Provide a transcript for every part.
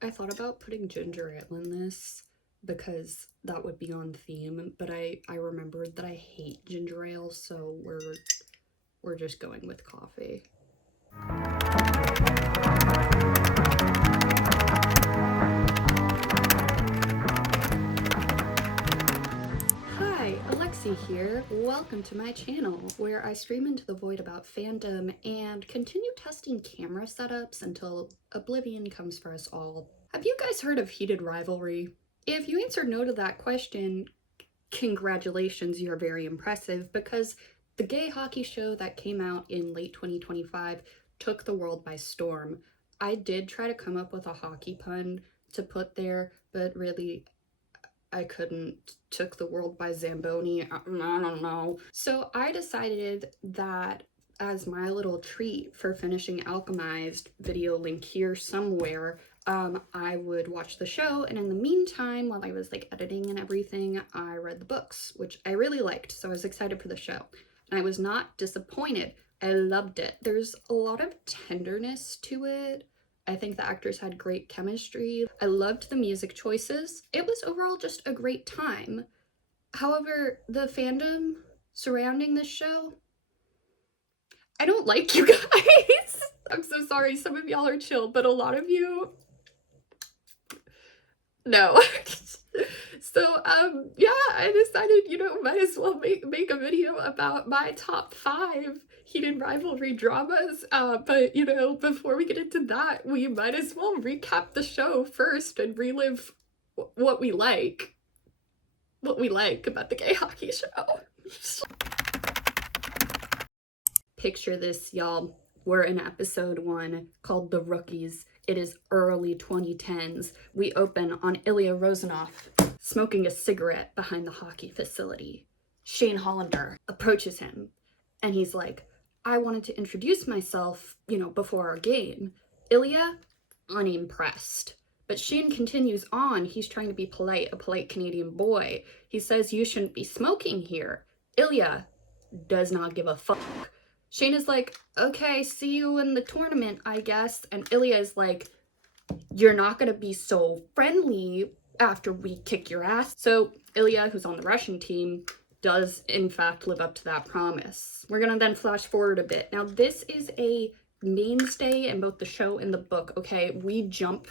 I thought about putting ginger ale in this because that would be on theme, but I remembered that I hate ginger ale, so we're just going with coffee. Hi, Alexi here. Welcome to my channel where I stream into the void about fandom and continue testing camera setups until oblivion comes for us all. Have you guys heard of Heated Rivalry? If you answered no to that question, congratulations, you're very impressive, because the gay hockey show that came out in late 2025 took the world by storm. I did try to come up with a hockey pun to put there, but really I couldn't. Took the world by Zamboni. I don't know. So I decided that as my little treat for finishing Alchemized, video link here somewhere, I would watch the show, and in the meantime, while I was like editing and everything, I read the books, which I really liked, so I was excited for the show. And I was not disappointed. I loved it. There's a lot of tenderness to it. I think the actors had great chemistry. I loved the music choices. It was overall just a great time. However, the fandom surrounding this show, I don't like you guys. I'm so sorry. Some of y'all are chill, but a lot of you, no. So, yeah, I decided, might as well make a video about my top 5 heated rivalry dramas. But, before we get into that, we might as well recap the show first and relive what we like. What we like about the gay hockey show. Picture this, y'all. We're in episode 1 called The Rookies. It is early 2010s. We open on Ilya Rozanov smoking a cigarette behind the hockey facility. Shane Hollander approaches him and he's like, I wanted to introduce myself, before our game. Ilya, unimpressed. But Shane continues on. He's trying to be polite, a polite Canadian boy. He says, you shouldn't be smoking here. Ilya does not give a fuck. Shane is like, okay, see you in the tournament, I guess. And Ilya is like, you're not gonna be so friendly after we kick your ass. So Ilya, who's on the Russian team, does in fact live up to that promise. We're gonna then flash forward a bit. Now this is a mainstay in both the show and the book, okay? We jump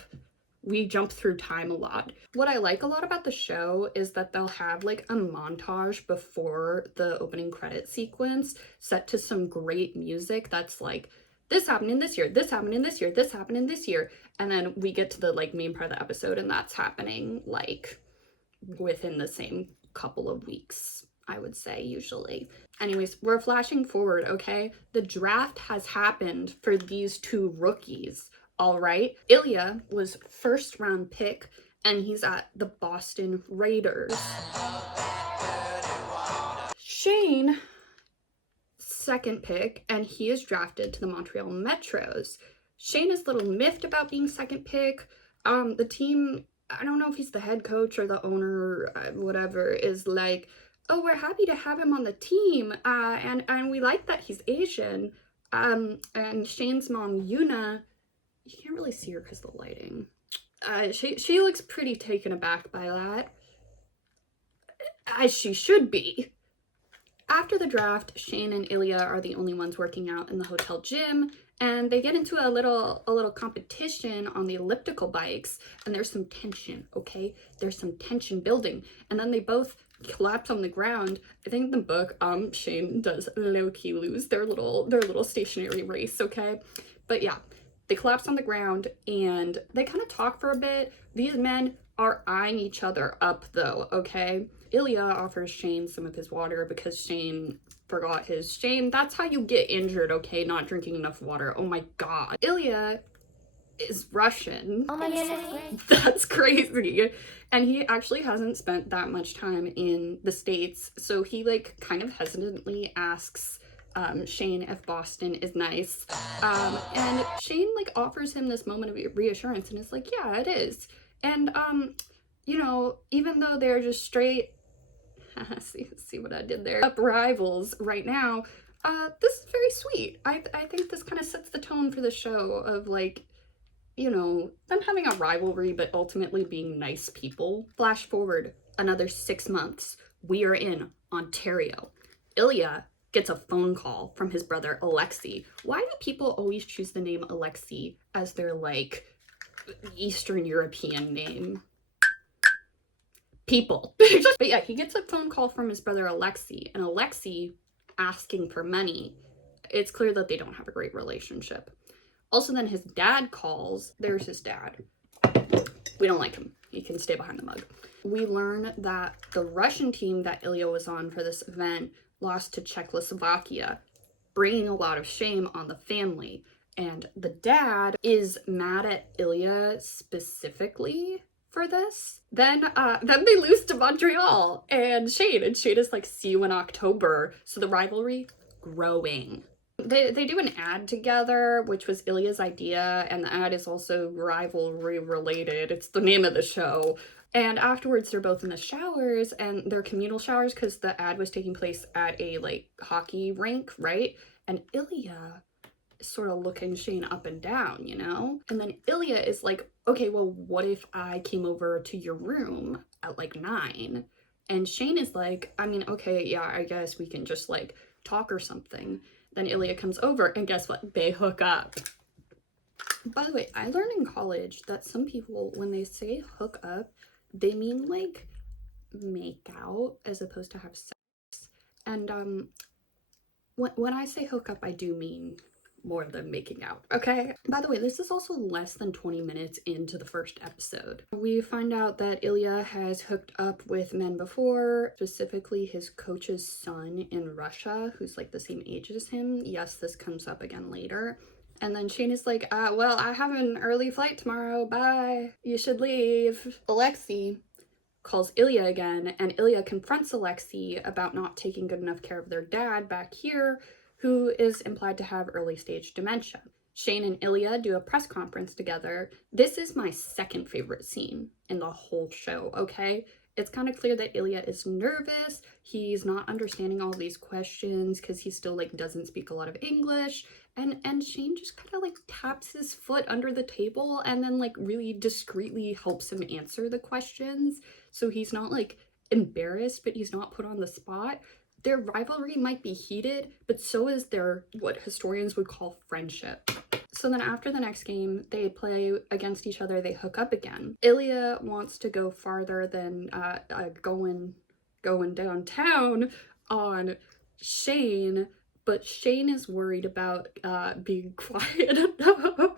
through time a lot. What I like a lot about the show is that they'll have like a montage before the opening credit sequence set to some great music that's like, this happened in this year, this happened in this year, this happened in this year. And then we get to the like main part of the episode and that's happening like within the same couple of weeks, I would say, usually. Anyways, we're flashing forward, okay? The draft has happened for these 2 rookies. All right. Ilya was first round pick and he's at the Boston Raiders. Shane, second pick, and he is drafted to the Montreal Metros. Shane is a little miffed about being second pick. The team, I don't know if he's the head coach or the owner, whatever, is like, oh, we're happy to have him on the team, and we like that he's Asian. And Shane's mom, Yuna, you can't really see her because of the lighting. She looks pretty taken aback by that, as she should be. After the draft, Shane and Ilya are the only ones working out in the hotel gym, and they get into a little competition on the elliptical bikes, and there's some tension, okay? There's some tension building, and then they both collapse on the ground. I think in the book, Shane does low-key lose their little stationary race, okay? But yeah, they collapse on the ground and they kind of talk for a bit. These men are eyeing each other up though, okay? Ilya offers Shane some of his water because Shane forgot his. Shane, that's how you get injured, okay? Not drinking enough water. Oh my god. Ilya is Russian. Oh my goodness. That's crazy. And he actually hasn't spent that much time in the States, so he like kind of hesitantly asks Shane if Boston is nice. And Shane like offers him this moment of reassurance and is like, yeah, it is. And even though they're just straight see what I did there, up rivals right now, this is very sweet. I think this kind of sets the tone for the show of like, you know, them having a rivalry, but ultimately being nice people. Flash forward another 6 months. We are in Ontario. Ilya gets a phone call from his brother Alexei. Why do people always choose the name Alexei as their, like, Eastern European name? People. But yeah, he gets a phone call from his brother Alexei, and Alexei asking for money. It's clear that they don't have a great relationship. Also, then his dad calls. There's his dad. We don't like him. He can stay behind the mug. We learn that the Russian team that Ilya was on for this event lost to Czechoslovakia, bringing a lot of shame on the family. And the dad is mad at Ilya specifically for this. Then they lose to Montreal and Shane is like, see you in October. So the rivalry growing. They do an ad together, which was Ilya's idea, and the ad is also rivalry related. It's the name of the show. And afterwards, they're both in the showers, and they're communal showers because the ad was taking place at a, like, hockey rink, right? And Ilya is sort of looking Shane up and down, you know? And then Ilya is like, okay, well, what if I came over to your room at, like, 9? And Shane is like, I mean, okay, yeah, I guess we can just, like, talk or something. Then Ilya comes over, and guess what? They hook up. By the way, I learned in college that some people, when they say hook up, they mean, like, make out as opposed to have sex. And when I say hook up, I do mean more than making out, okay? By the way, this is also less than 20 minutes into the first episode. We find out that Ilya has hooked up with men before, specifically his coach's son in Russia, who's like the same age as him. Yes, this comes up again later. And then Shane is like, well, I have an early flight tomorrow, bye, you should leave. Alexei calls Ilya again, and Ilya confronts Alexei about not taking good enough care of their dad back here, who is implied to have early stage dementia. Shane and Ilya do a press conference together. This is my second favorite scene in the whole show, okay? It's kind of clear that Ilya is nervous. He's not understanding all these questions because he still, like, doesn't speak a lot of English. And Shane just kind of, like, taps his foot under the table and then, like, really discreetly helps him answer the questions. So he's not, like, embarrassed, but he's not put on the spot. Their rivalry might be heated, but so is their, what historians would call, friendship. So then after the next game, they play against each other, they hook up again. Ilya wants to go farther than going downtown on Shane, but Shane is worried about being quiet enough.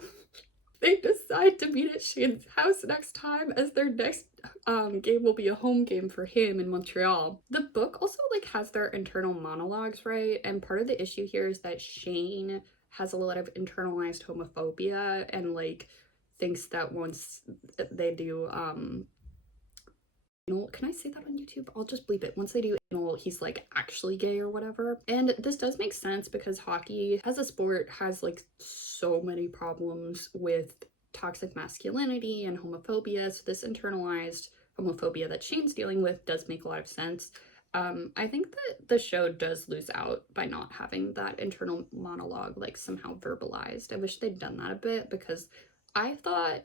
They decide to meet at Shane's house next time, as their next game will be a home game for him in Montreal. The book also, like, has their internal monologues, right? And part of the issue here is that Shane has a lot of internalized homophobia and, like, thinks that once they do can I say that on YouTube? I'll just bleep it. Once they do anal, he's, like, actually gay or whatever. And this does make sense because hockey as a sport has, like, so many problems with toxic masculinity and homophobia. So this internalized homophobia that Shane's dealing with does make a lot of sense. I think that the show does lose out by not having that internal monologue, like, somehow verbalized. I wish they'd done that a bit because I thought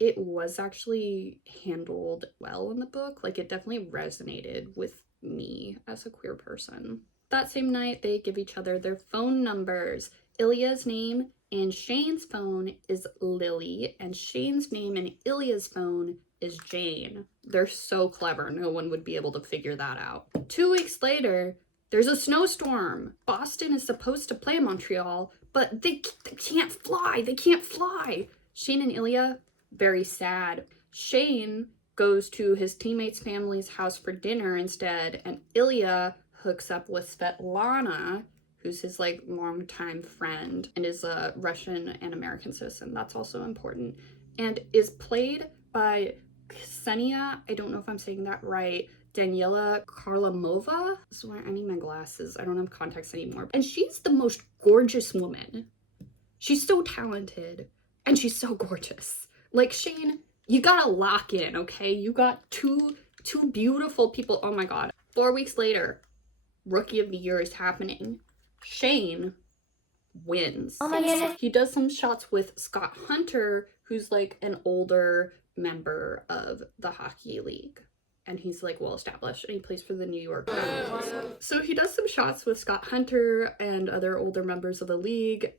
it was actually handled well in the book. Like, it definitely resonated with me as a queer person. That same night, they give each other their phone numbers. Ilya's name and Shane's phone is Lily, and Shane's name and Ilya's phone is Jane. They're so clever, no one would be able to figure that out. 2 weeks later, there's a snowstorm. Boston is supposed to play Montreal, but they can't fly. They can't fly. Shane and Ilya, very sad. Shane goes to his teammate's family's house for dinner instead, and Ilya hooks up with Svetlana, who's his, like, longtime friend and is a Russian and American citizen. That's also important. And is played by Ksenia, I don't know if I'm saying that right, Daniela Karlamova. This is why I need my glasses. I don't have contacts anymore. And she's the most gorgeous woman. She's so talented, and she's so gorgeous. Like, Shane, you gotta lock in, okay? You got two beautiful people. Oh my god. 4 weeks later, Rookie of the Year is happening. Shane wins. Oh my goodness. He does some shots with Scott Hunter, who's like an older member of the hockey league. And he's like well established and he plays for the New York Rangers. So he does some shots with Scott Hunter and other older members of the league.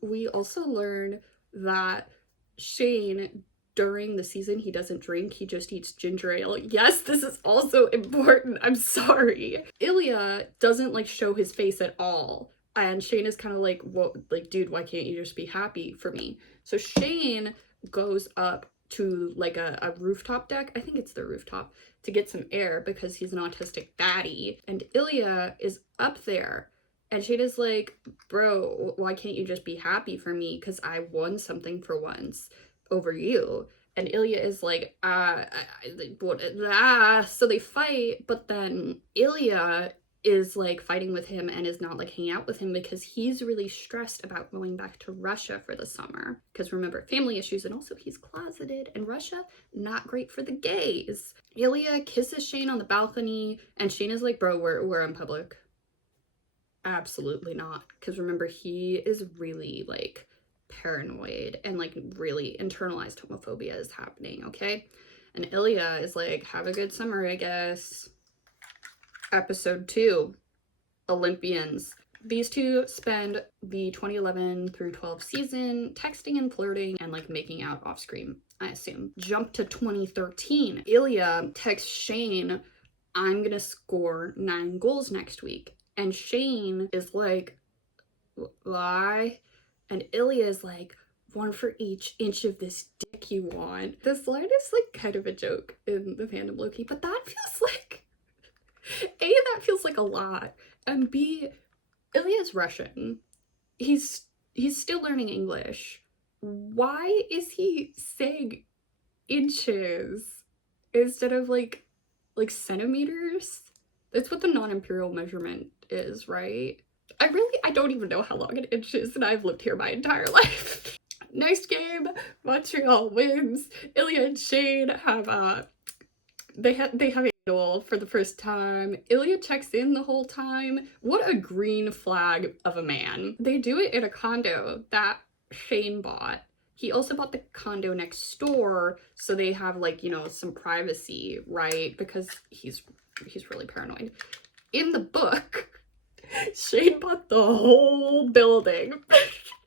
We also learn that Shane, during the season, he doesn't drink, he just eats ginger ale. Yes, this is also important. I'm sorry. Ilya doesn't like show his face at all. And Shane is kind of like, what, like, dude, why can't you just be happy for me? So Shane goes up to like a rooftop deck, I think it's the rooftop, to get some air because he's an autistic baddie. And Ilya is up there. And Shane is like, bro, why can't you just be happy for me? Because I won something for once over you. And Ilya is like, so they fight, but then Ilya is like fighting with him and is not like hanging out with him because he's really stressed about going back to Russia for the summer. Because remember, family issues, and also he's closeted, and Russia, not great for the gays. Ilya kisses Shane on the balcony, and Shane is like, bro, we're in public. Absolutely not. Because remember, he is really like paranoid and like really internalized homophobia is happening, okay? And Ilya is like, have a good summer, I guess. Episode 2, Olympians. These two spend the 2011 through 12 season texting and flirting and like making out off screen, I assume. Jump to 2013. Ilya texts Shane, I'm gonna score 9 goals next week. And Shane is like, why? And Ilya is like, 1 for each inch of this dick you want. This line is like kind of a joke in the fandom Loki, but that feels like, A, that feels like a lot, and B, Ilya's Russian. He's still learning English. Why is he saying inches instead of like centimeters? That's what the non-imperial measurement is, right? I don't even know how long an inch is, and I've lived here my entire life. Next game, Montreal wins. Ilya and Shane have they have a duel for the first time. Ilya checks in the whole time. What a green flag of a man. They do it in a condo that Shane bought. He also bought the condo next door, so they have like, you know, some privacy, right? Because he's really paranoid. In the book, Shane bought the whole building.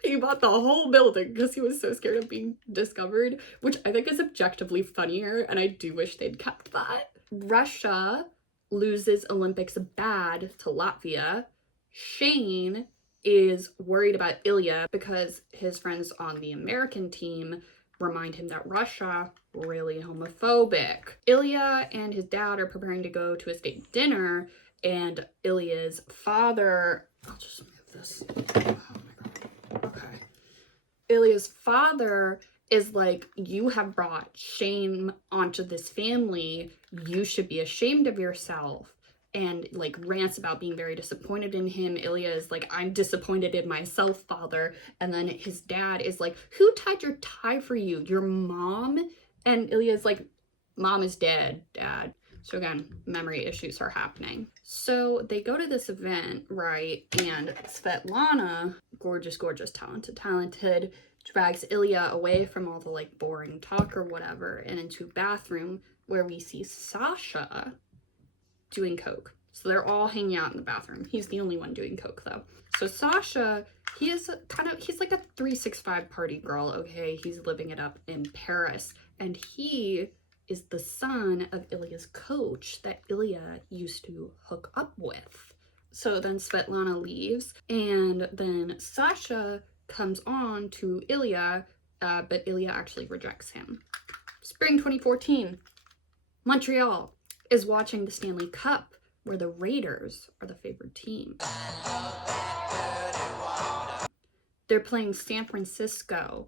He bought the whole building because he was so scared of being discovered, which I think is objectively funnier, and I do wish they'd kept that. Russia loses Olympics bad to Latvia. Shane is worried about Ilya because his friends on the American team remind him that Russia really homophobic. Ilya and his dad are preparing to go to a state dinner, and Ilya's father, I'll just move this. Oh my god. Okay. Ilya's father is like, you have brought shame onto this family. You should be ashamed of yourself. And like rants about being very disappointed in him. Ilya is like, I'm disappointed in myself, father. And then his dad is like, who tied your tie for you? Your mom? And Ilya's like, mom is dead, dad. So again, memory issues are happening. So they go to this event, right? And Svetlana, gorgeous, talented, drags Ilya away from all the like boring talk or whatever and into a bathroom where we see Sasha doing coke. So they're all hanging out in the bathroom. He's the only one doing coke though. So Sasha, he's like a 365 party girl, okay? He's living it up in Paris. And he is the son of Ilya's coach that Ilya used to hook up with. So then Svetlana leaves, and then Sasha comes on to Ilya, but Ilya actually rejects him. Spring 2014, Montreal is watching the Stanley Cup, where the Raiders are the favored team. They're playing San Francisco.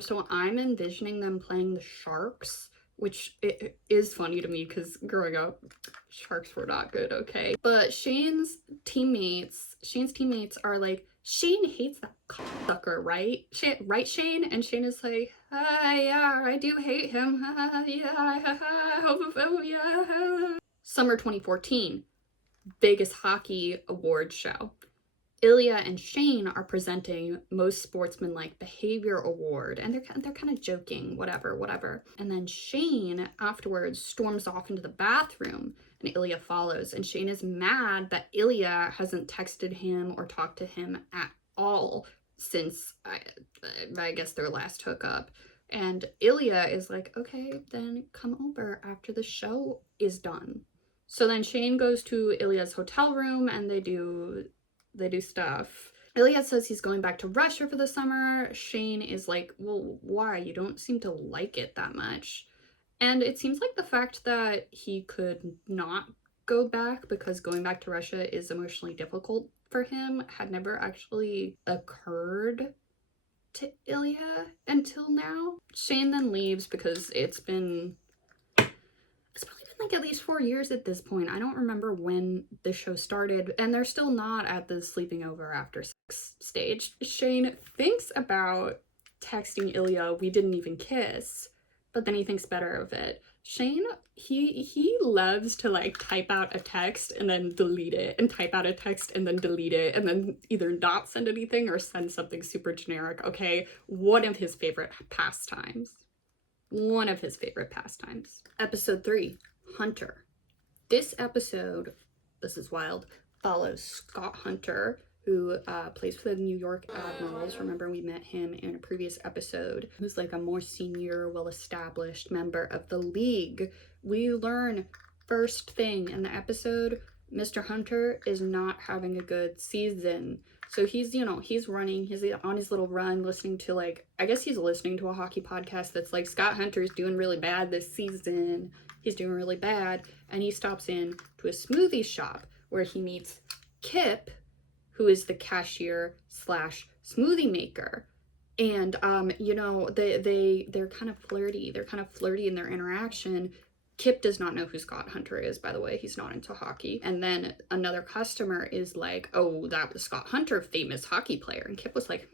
So I'm envisioning them playing the Sharks, which it is funny to me because growing up, Sharks were not good, okay? But Shane's teammates are like, Shane hates that cocksucker, right? Right, Shane? And Shane is like, yeah, I do hate him. Yeah, homophobia. Summer 2014, Vegas Hockey Awards show. Ilya and Shane are presenting most sportsmanlike behavior award, and they're kind of joking, whatever. And then Shane afterwards storms off into the bathroom, and Ilya follows. And Shane is mad that Ilya hasn't texted him or talked to him at all since I guess their last hookup. And Ilya is like, okay, then come over after the show is done. So then Shane goes to Ilya's hotel room and they do stuff. Ilya says he's going back to Russia for the summer. Shane is like, well, why? You don't seem to like it that much. And it seems like the fact that he could not go back because going back to Russia is emotionally difficult for him had never actually occurred to Ilya until now. Shane then leaves because it's probably been like at least 4 years at this point. I don't remember when the show started, and they're still not at the sleeping over after sex stage. Shane thinks about texting Ilya, we didn't even kiss, but then he thinks better of it. Shane, he loves to like type out a text and then delete it, and type out a text and then delete it, and then either not send anything or send something super generic. Okay, one of his favorite pastimes. Episode 3, Hunter. This episode, this is wild, follows Scott Hunter, who plays for the New York Admirals. Remember, we met him in a previous episode. Who's like a more senior, well-established member of the league. We learn first thing in the episode, Mr. Hunter is not having a good season. So he's running, he's on his little run, listening to I guess he's listening to a hockey podcast that's like, Scott Hunter's doing really bad this season. He's doing really bad. And he stops in to a smoothie shop where he meets Kip, who is the cashier / smoothie maker. And, they're kind of flirty. They're kind of flirty in their interaction. Kip does not know who Scott Hunter is, by the way. He's not into hockey. And then another customer is like, oh, that was Scott Hunter, famous hockey player. And Kip was like,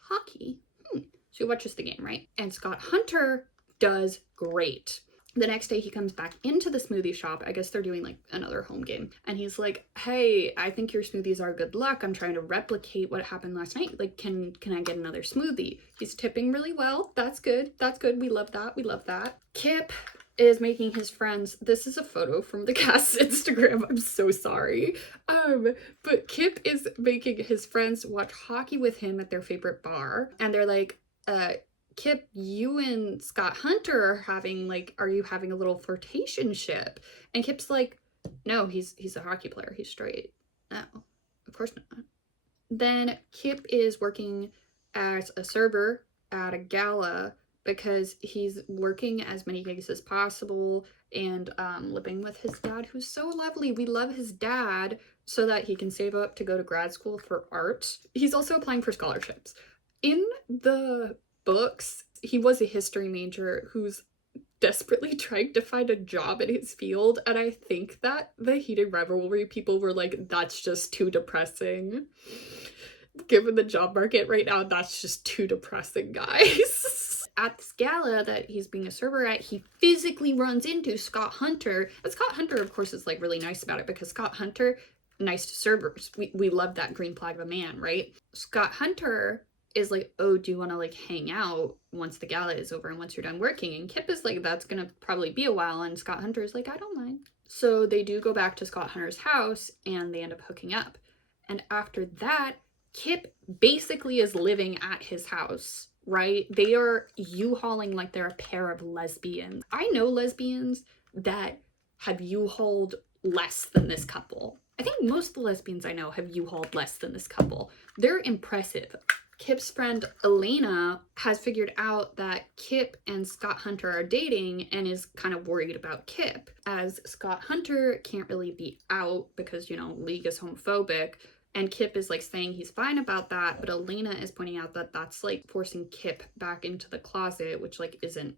hockey. So he watches the game, right? And Scott Hunter does great. The next day he comes back into the smoothie shop. I guess they're doing another home game. And he's like, hey, I think your smoothies are good luck. I'm trying to replicate what happened last night. Can I get another smoothie? He's tipping really well. That's good. We love that. Kip is making his friends, this is a photo from the cast's Instagram, I'm so sorry. But Kip is making his friends watch hockey with him at their favorite bar. And they're like, Kip, you and Scott Hunter are you having a little flirtationship? And Kip's like, no, he's a hockey player. He's straight. No, of course not. Then Kip is working as a server at a gala because he's working as many gigs as possible and living with his dad, who's so lovely. We love his dad, so that he can save up to go to grad school for art. He's also applying for scholarships. In the books, he was a history major who's desperately trying to find a job in his field, and I think that the Heated Revelry people were like, that's just too depressing. Given the job market right now, that's just too depressing, guys. At this gala that he's being a server at, he physically runs into Scott Hunter, and Scott Hunter, of course, is really nice about it, because Scott Hunter, nice to servers. We love that green flag of a man, right? Scott Hunter is like, oh, do you want to hang out once the gala is over and once you're done working? And Kip is like, that's gonna probably be a while. And Scott Hunter is like, I don't mind. So they do go back to Scott Hunter's house and they end up hooking up. And after that, Kip basically is living at his house, right? They are U-hauling like they're a pair of lesbians. I know lesbians that have U-hauled less than this couple. I think most of the lesbians I know have U-hauled less than this couple. They're impressive. Kip's friend Elena has figured out that Kip and Scott Hunter are dating and is kind of worried about Kip, as Scott Hunter can't really be out because, League is homophobic. And Kip is saying he's fine about that, but Elena is pointing out that that's forcing Kip back into the closet, which isn't,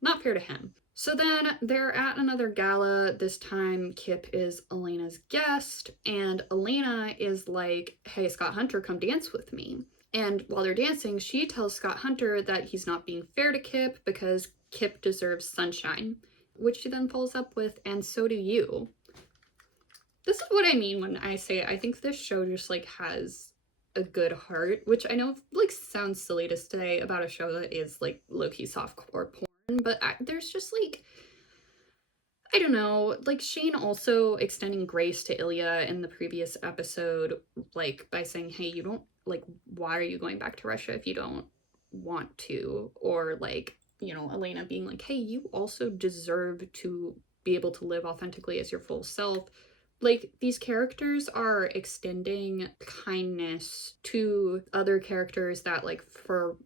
not fair to him. So then they're at another gala. This time Kip is Elena's guest, and Elena is like, hey, Scott Hunter, come dance with me. And while they're dancing, she tells Scott Hunter that he's not being fair to Kip because Kip deserves sunshine, which she then follows up with, and so do you. This is what I mean when I say I think this show just like has a good heart, which I know like sounds silly to say about a show that is like low-key softcore porn, but there's just like, I don't know, like Shane also extending grace to Ilya in the previous episode, like by saying, hey, you don't, like, why are you going back to Russia if you don't want to? Or like, you know, Elena being like, hey, you also deserve to be able to live authentically as your full self. Like, these characters are extending kindness to other characters that, like, for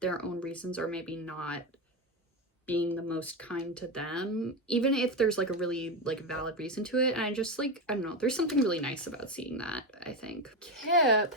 their own reasons or maybe not being the most kind to them, even if there's like a really like valid reason to it. And I just like, I don't know, there's something really nice about seeing that, I think. Kip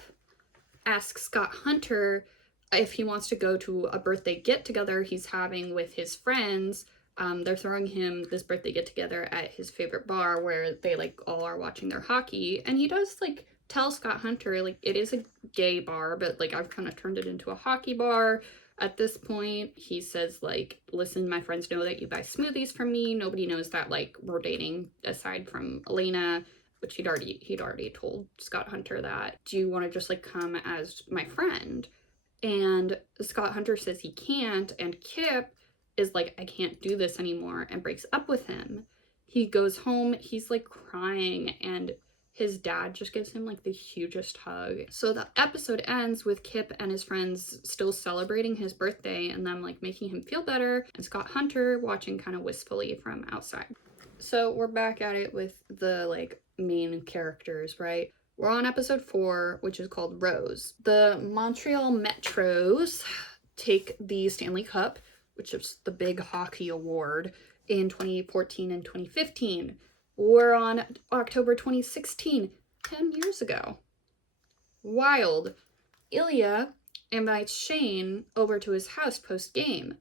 asks Scott Hunter if he wants to go to a birthday get together he's having with his friends. They're throwing him this birthday get together at his favorite bar where they like all are watching their hockey, and he does like tell Scott Hunter like it is a gay bar, but like I've kind of turned it into a hockey bar at this point. He says like, listen, my friends know that you buy smoothies from me, nobody knows that like we're dating aside from Elena, which he'd already told Scott Hunter that. Do you want to just like come as my friend? And Scott Hunter says he can't, and Kip is like, I can't do this anymore, and breaks up with him. He goes home, he's like crying, and his dad just gives him like the hugest hug. So the episode ends with Kip and his friends still celebrating his birthday and them like making him feel better, and Scott Hunter watching kind of wistfully from outside. So we're back at it with the like main characters, right? We're on episode 4, which is called Rose. The Montreal Metros take the Stanley Cup, which is the big hockey award, in 2014 and 2015. We're on October 2016, 10 years ago. Wild. Ilya invites Shane over to his house post-game.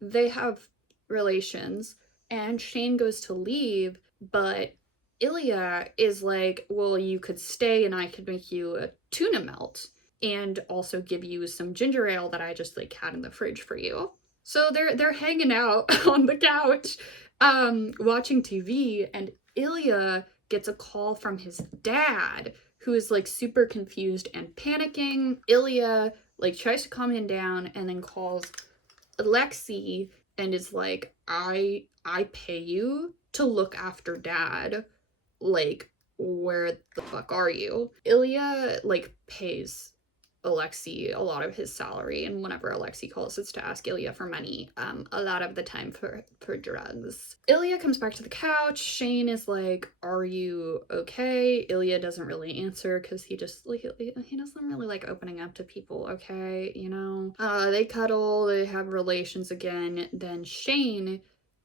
They have relations, and Shane goes to leave, but Ilya is like, well, you could stay and I could make you a tuna melt and also give you some ginger ale that I just like had in the fridge for you. So they're hanging out on the couch, watching TV, and Ilya gets a call from his dad, who is like super confused and panicking. Ilya like tries to calm him down and then calls Alexei and is like, I pay you to look after dad. Like, where the fuck are you? Ilya like pays Alexei a lot of his salary, and whenever Alexei calls, it's to ask Ilya for money, a lot of the time for drugs. Ilya comes back to the couch. Shane is like, are you okay? Ilya doesn't really answer because he just like he doesn't really like opening up to people, okay, you know? They cuddle, they have relations again, then Shane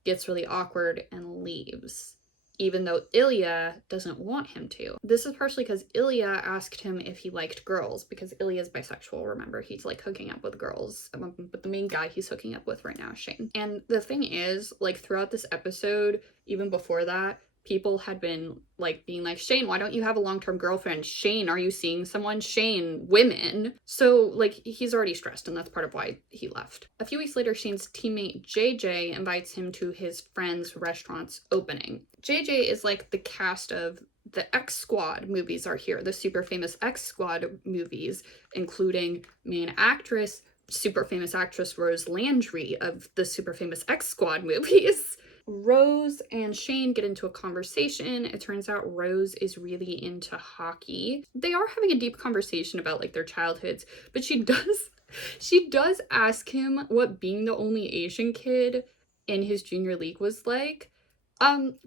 gets really awkward and leaves, even though Ilya doesn't want him to. This is partially because Ilya asked him if he liked girls, because Ilya's bisexual, remember, he's like hooking up with girls, but the main guy he's hooking up with right now is Shane. And the thing is, like throughout this episode, even before that, people had been like being like, Shane, why don't you have a long-term girlfriend? Shane, are you seeing someone? Shane, women. So like he's already stressed, and that's part of why he left. A few weeks later, Shane's teammate JJ invites him to his friend's restaurant's opening. JJ is like the cast of the X Squad movies are here, the super famous X Squad movies, including main actress, super famous actress Rose Landry of the super famous X Squad movies. Rose and Shane get into a conversation. It turns out Rose is really into hockey. They are having a deep conversation about like their childhoods, but she does ask him what being the only Asian kid in his junior league was like.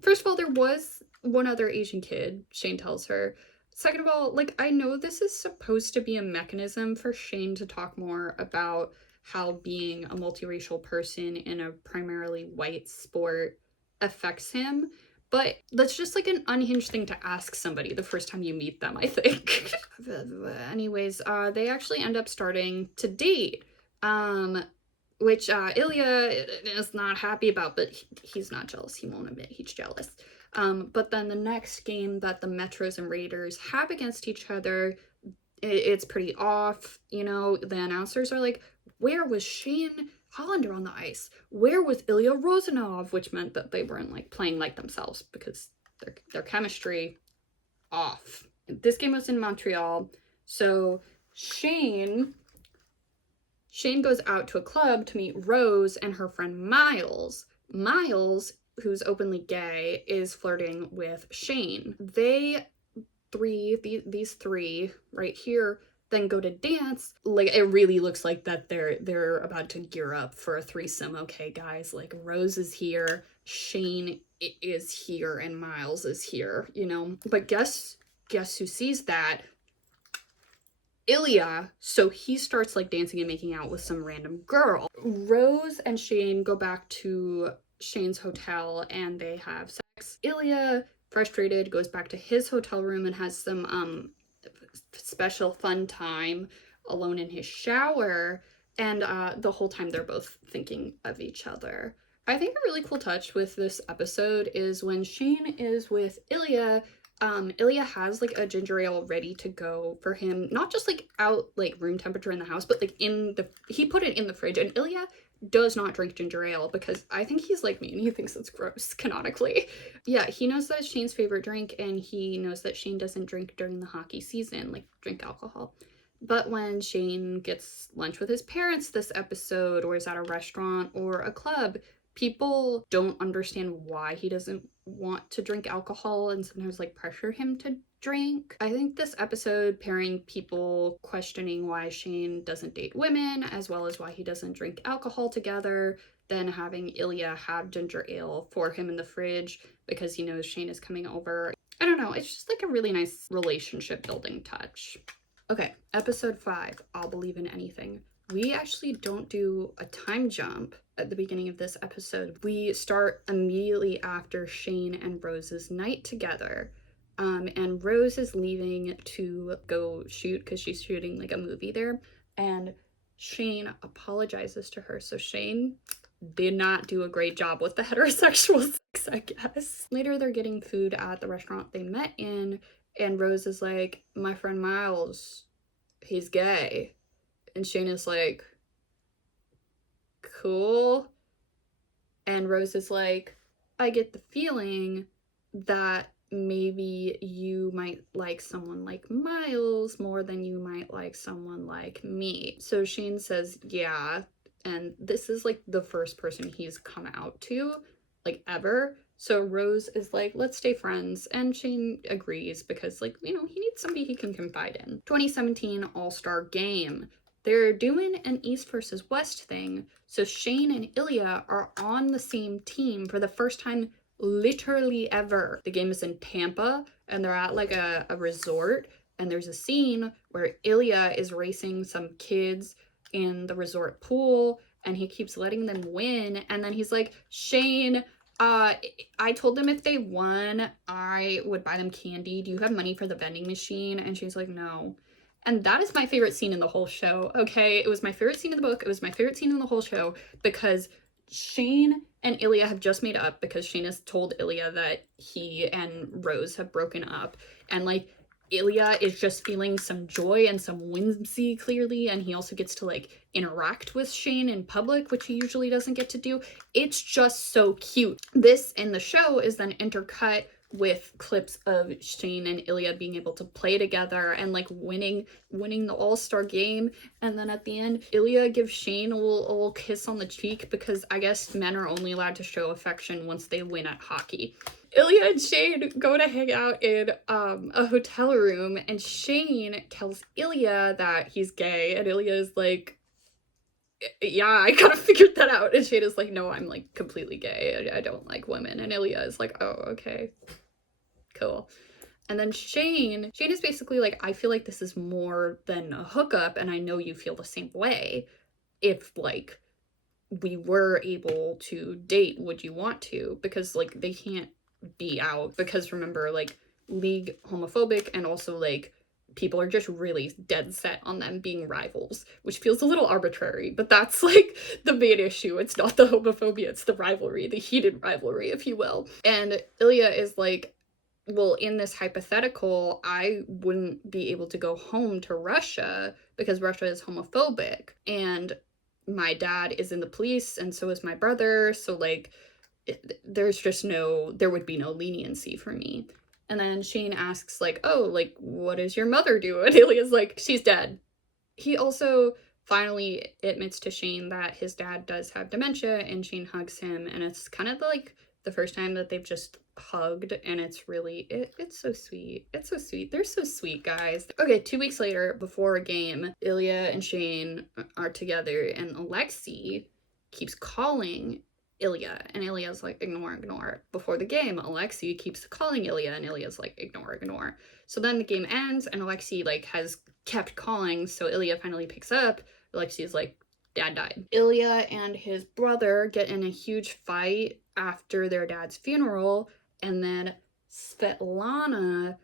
First of all, there was one other Asian kid, Shane tells her. Second of all, like, I know this is supposed to be a mechanism for Shane to talk more about how being a multiracial person in a primarily white sport affects him, but that's just like an unhinged thing to ask somebody the first time you meet them, I think. Anyways, they actually end up starting to date, which Ilya is not happy about, but he's not jealous. He won't admit he's jealous. But then the next game that the Metros and Raiders have against each other, it's pretty off, you know. The announcers are like, where was Shane Hollander on the ice? Where was Ilya Rozanov? Which meant that they weren't like playing like themselves because their chemistry off. This game was in Montreal, so Shane goes out to a club to meet Rose and her friend Miles. Miles, who's openly gay, is flirting with Shane. These three right here then go to dance. Like, it really looks like that they're about to gear up for a threesome. Okay, guys, like, Rose is here, Shane is here, and Miles is here, you know? But guess who sees that? Ilya. So he starts like dancing and making out with some random girl. Rose and Shane go back to Shane's hotel and they have sex. Ilya, frustrated, goes back to his hotel room and has some special fun time alone in his shower, and the whole time they're both thinking of each other. I think a really cool touch with this episode is when Shane is with Ilya. Ilya has like a ginger ale ready to go for him, not just like out like room temperature in the house, but like he put it in the fridge, and Ilya does not drink ginger ale because I think he's like me and he thinks it's gross canonically. Yeah, he knows that it's Shane's favorite drink, and he knows that Shane doesn't drink during the hockey season, like drink alcohol. But when Shane gets lunch with his parents this episode, or is at a restaurant or a club, people don't understand why he doesn't want to drink alcohol and sometimes like pressure him to drink. I think this episode pairing people questioning why Shane doesn't date women, as well as why he doesn't drink alcohol together, then having Ilya have ginger ale for him in the fridge because he knows Shane is coming over. I don't know, it's just like a really nice relationship building touch. Okay, episode 5, I'll Believe in Anything. We actually don't do a time jump at the beginning of this episode. We start immediately after Shane and Rose's night together. And Rose is leaving to go shoot because she's shooting like a movie there. And Shane apologizes to her. So Shane did not do a great job with the heterosexual sex, I guess. Later, they're getting food at the restaurant they met in. And Rose is like, my friend Miles, he's gay. And Shane is like, cool. And Rose is like, I get the feeling that maybe you might like someone like Miles more than you might like someone like me. So Shane says, yeah. And this is like the first person he's come out to, like, ever. So Rose is like, let's stay friends. And Shane agrees because, like, you know, he needs somebody he can confide in. 2017 All-Star Game. They're doing an East versus West thing. So Shane and Ilya are on the same team for the first time literally ever. The game is in Tampa and they're at like a resort, and there's a scene where Ilya is racing some kids in the resort pool and he keeps letting them win, and then he's like, Shane, I told them if they won I would buy them candy. Do you have money for the vending machine? And she's like, no. And that is my favorite scene in the whole show, okay? It was my favorite scene in the book. It was my favorite scene in the whole show because Shane and Ilya have just made up because Shane has told Ilya that he and Rose have broken up. And, like, Ilya is just feeling some joy and some whimsy, clearly. And he also gets to, like, interact with Shane in public, which he usually doesn't get to do. It's just so cute. This in the show is then intercut with clips of Shane and Ilya being able to play together and like winning the All-Star game. And then at the end, Ilya gives Shane a little kiss on the cheek because I guess men are only allowed to show affection once they win at hockey. Ilya and Shane go to hang out in a hotel room, and Shane tells Ilya that he's gay, and Ilya is like, yeah, I kind of figured that out. And Shane is like, no, I'm like completely gay. I don't like women. And Ilya is like, oh, okay, cool. And then Shane is basically like, I feel like this is more than a hookup, and I know you feel the same way. If like we were able to date, would you want to? Because like they can't be out, because remember, like, League homophobic, and also like people are just really dead set on them being rivals, which feels a little arbitrary, but that's like the main issue. It's not the homophobia, it's the rivalry, the heated rivalry, if you will. And Ilya is like, well, in this hypothetical, I wouldn't be able to go home to Russia because Russia is homophobic, and my dad is in the police and so is my brother, so like there would be no leniency for me. And then Shane asks, like, oh, like, what does your mother do? And Ilya's like, she's dead. He also finally admits to Shane that his dad does have dementia, and Shane hugs him, and it's kind of like the first time that they've just hugged, and it's really, it's so sweet. It's so sweet. They're so sweet, guys. Okay, 2 weeks later, before a game, Ilya and Shane are together, and Alexei keeps calling Ilya, and Ilya's like, ignore. Before the game, Alexei keeps calling Ilya, and Ilya's like, ignore. So then the game ends, and Alexei, like, has kept calling, so Ilya finally picks up. Alexei's like, Dad died. Ilya and his brother get in a huge fight after their dad's funeral, and then Svetlana,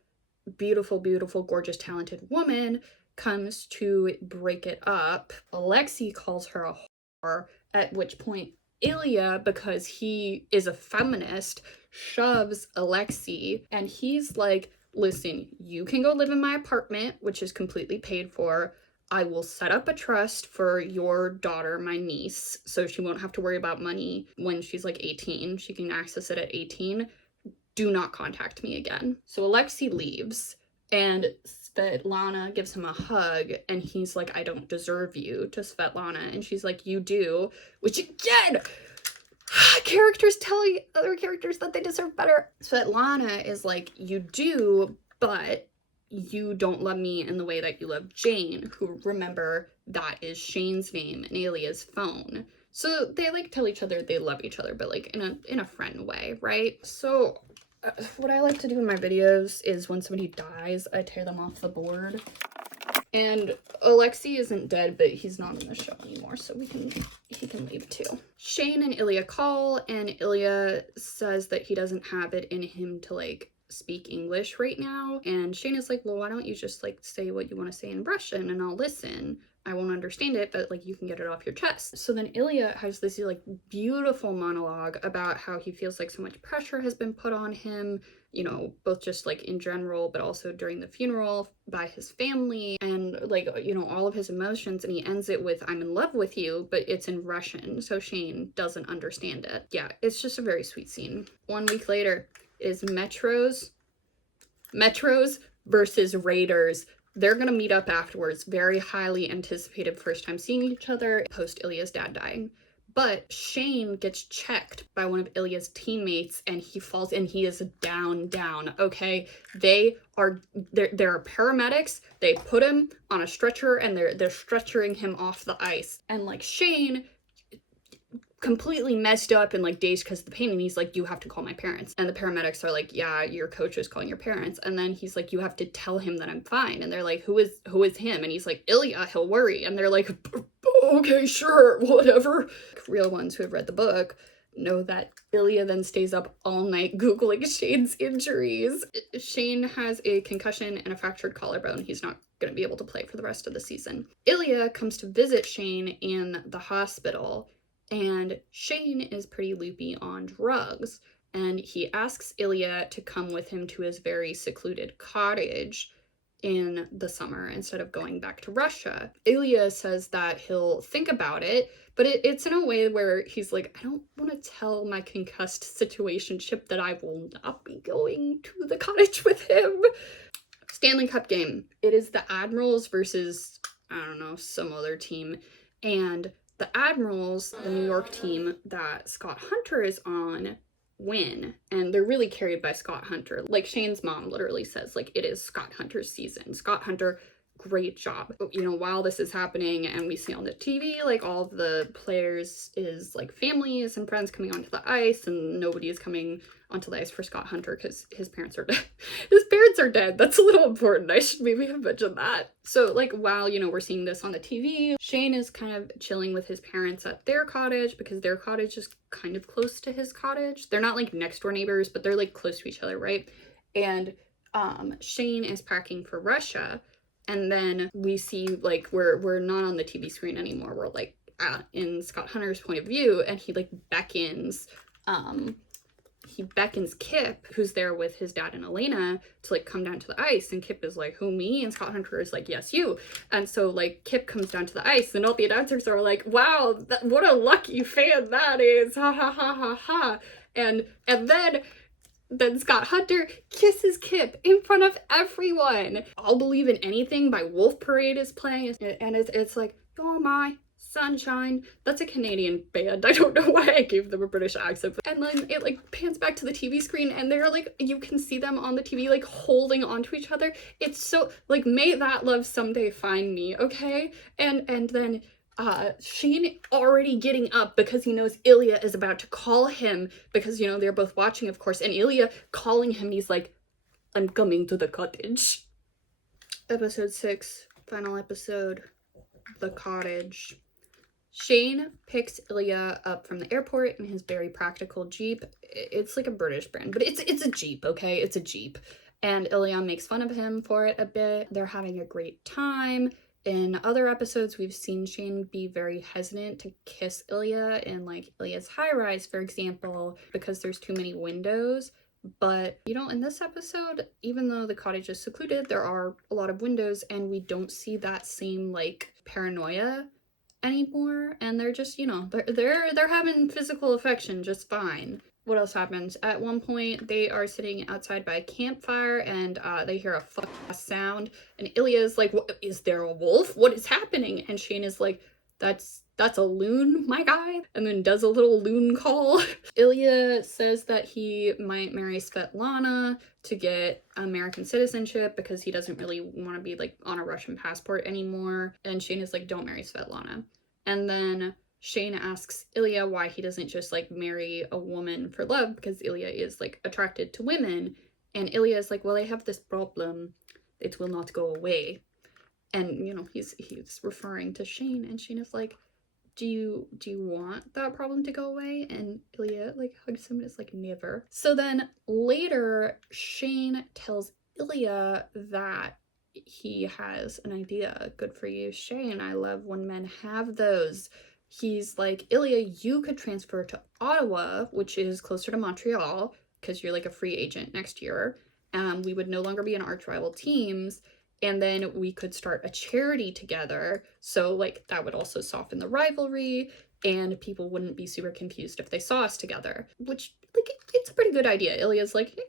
beautiful, gorgeous, talented woman, comes to break it up. Alexei calls her a whore, at which point Ilya, because he is a feminist, shoves Alexei, and he's like, listen, you can go live in my apartment, which is completely paid for. I will set up a trust for your daughter, my niece, so she won't have to worry about money when she's like 18. She can access it at 18. Do not contact me again. So Alexei leaves, and Svetlana gives him a hug, and he's like, I don't deserve you, to Svetlana, and she's like, you do, which again, characters telling other characters that they deserve better. Svetlana is like, you do, but you don't love me in the way that you love Jane, who, remember, that is Shane's name in Ilya's phone. So they like tell each other they love each other, but like in a friend way, right? So what I like to do in my videos is when somebody dies, I tear them off the board. And Alexei isn't dead, but he's not in the show anymore, so he can leave too. Shane and Ilya call, and Ilya says that he doesn't have it in him to like speak English right now. And Shane is like, well, why don't you just like say what you want to say in Russian and I'll listen. I won't understand it, but like you can get it off your chest. So then Ilya has this like beautiful monologue about how he feels like so much pressure has been put on him, you know, both just like in general, but also during the funeral by his family, and like, you know, all of his emotions. And he ends it with, I'm in love with you, but it's in Russian, so Shane doesn't understand it. Yeah, it's just a very sweet scene. 1 week later is Metros versus Raiders. They're gonna meet up afterwards. Very highly anticipated first time seeing each other post Ilya's dad dying. But Shane gets checked by one of Ilya's teammates, and he falls, and he is down, okay? There are paramedics. They put him on a stretcher, and they're stretchering him off the ice. And like Shane, completely messed up and like dazed because of the pain, and he's like, you have to call my parents. And the paramedics are like, yeah, your coach is calling your parents. And then he's like, you have to tell him that I'm fine. And they're like, who is him? And he's like, Ilya, he'll worry. And they're like, okay, sure, whatever. Real ones who have read the book know that Ilya then stays up all night googling Shane's injuries. Shane has a concussion and a fractured collarbone. He's not gonna be able to play for the rest of the season. Ilya comes to visit Shane in the hospital, and Shane is pretty loopy on drugs, and he asks Ilya to come with him to his very secluded cottage in the summer instead of going back to Russia. Ilya says that he'll think about it, but it's in a way where he's like, I don't want to tell my concussed situationship that I will not be going to the cottage with him. Stanley Cup game. It is the Admirals versus, I don't know, some other team, and the Admirals, the New York team that Scott Hunter is on, win, and they're really carried by Scott Hunter. Like Shane's mom literally says, like, it is Scott Hunter's season. Scott Hunter, great job. You know, while this is happening and we see on the TV, like, all of the players is like families and friends coming onto the ice, and nobody is coming onto the ice for Scott Hunter because his parents are dead. His parents are dead. That's a little important. I should maybe have mentioned that. So like, while, you know, we're seeing this on the TV, Shane is kind of chilling with his parents at their cottage because their cottage is kind of close to his cottage. They're not like next door neighbors, but they're like close to each other, right? And Shane is packing for Russia, and then we see like we're not on the TV screen anymore. We're like in Scott Hunter's point of view, and he like beckons Kip, who's there with his dad and Elena, to like come down to the ice, and Kip is like, who, me? And Scott Hunter is like, yes, you. And so like Kip comes down to the ice, and all the announcers are like, wow, what a lucky fan that is, ha ha ha ha ha. And then Then Scott Hunter kisses Kip in front of everyone. I'll Believe in Anything by Wolf Parade is playing, and it's like, you're my sunshine. That's a Canadian band. I don't know why I gave them a British accent. And then it like pans back to the TV screen and they're like, you can see them on the TV like holding onto each other. It's so like, may that love someday find me, okay? And then Shane already getting up because he knows Ilya is about to call him because, you know, they're both watching, of course, and Ilya calling him and he's like, I'm coming to the cottage. Episode 6, final episode, The Cottage. Shane picks Ilya up from the airport in his very practical Jeep. It's like a British brand, but it's a Jeep, okay? It's a Jeep. And Ilya makes fun of him for it a bit. They're having a great time. In other episodes, we've seen Shane be very hesitant to kiss Ilya in like Ilya's high rise, for example, because there's too many windows. But, you know, in this episode, even though the cottage is secluded, there are a lot of windows and we don't see that same like paranoia anymore. And they're just, you know, they're having physical affection just fine. What else happens? At one point, they are sitting outside by a campfire and they hear a fuck sound. And Ilya is like, what, is there a wolf? What is happening? And Shane is like, that's a loon, my guy. And then does a little loon call. Ilya says that he might marry Svetlana to get American citizenship because he doesn't really want to be like on a Russian passport anymore. And Shane is like, don't marry Svetlana. And then Shane asks Ilya why he doesn't just like marry a woman for love because Ilya is like attracted to women. And Ilya is like, well, I have this problem. It will not go away. And, you know, he's referring to Shane, and Shane is like, do you want that problem to go away? And Ilya like hugs him and is like, never. So then later, Shane tells Ilya that he has an idea. Good for you, Shane. I love when men have those. He's like, Ilya, you could transfer to Ottawa, which is closer to Montreal, because you're like a free agent next year. We would no longer be in arch rival teams. And then we could start a charity together. So like that would also soften the rivalry and people wouldn't be super confused if they saw us together, which like it's a pretty good idea. Ilya's like, hey,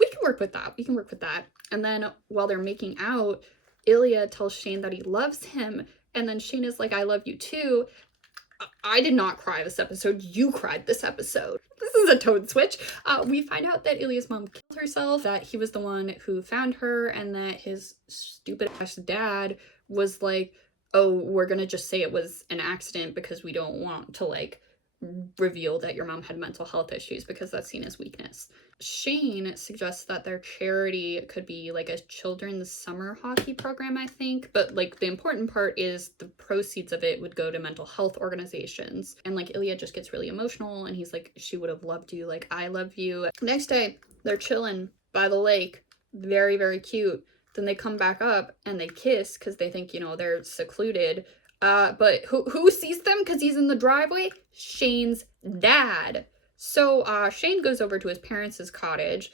we can work with that. We can work with that. And then while they're making out, Ilya tells Shane that he loves him. And then Shane is like, I love you too. I did not cry this episode. You cried this episode. This is a tone switch. We find out that Ilya's mom killed herself, that he was the one who found her, and that his stupid ass dad was like, oh, we're gonna just say it was an accident because we don't want to like reveal that your mom had mental health issues because that's seen as weakness. Shane suggests that their charity could be like a children's summer hockey program, I think, but like the important part is the proceeds of it would go to mental health organizations. And like Ilya just gets really emotional and he's like, she would have loved you like I love you. Next day, they're chilling by the lake. Very, very cute. Then they come back up and they kiss because they think, you know, they're secluded. But who sees them because he's in the driveway? Shane's dad. So Shane goes over to his parents' cottage,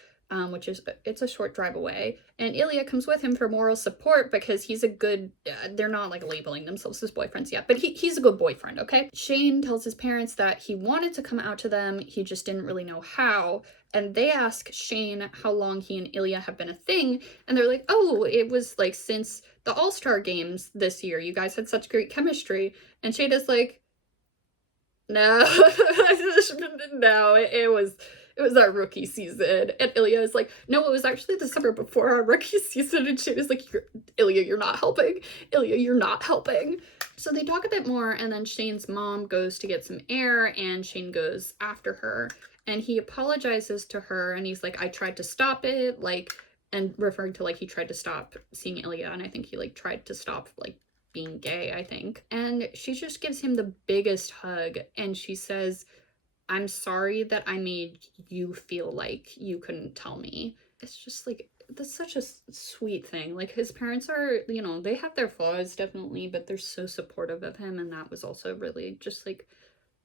which is, it's a short drive away. And Ilya comes with him for moral support because he's a good, they're not like labeling themselves as boyfriends yet, but he's a good boyfriend, okay? Shane tells his parents that he wanted to come out to them, he just didn't really know how. And they ask Shane how long he and Ilya have been a thing. And they're like, oh, it was like since the All-Star games this year. You guys had such great chemistry. And Shane is like, no, no, it was our rookie season. And Ilya is like, no, it was actually the summer before our rookie season. And Shane is like, Ilya, you're not helping. Ilya, you're not helping. So they talk a bit more, and then Shane's mom goes to get some air, and Shane goes after her. And he apologizes to her, and he's like, I tried to stop it, like, and referring to, like, he tried to stop seeing Ilya, and I think he, like, tried to stop, like, being gay, I think. And she just gives him the biggest hug, and she says, I'm sorry that I made you feel like you couldn't tell me. It's just, like, that's such a sweet thing. Like, his parents are, you know, they have their flaws, definitely, but they're so supportive of him, and that was also really just, like,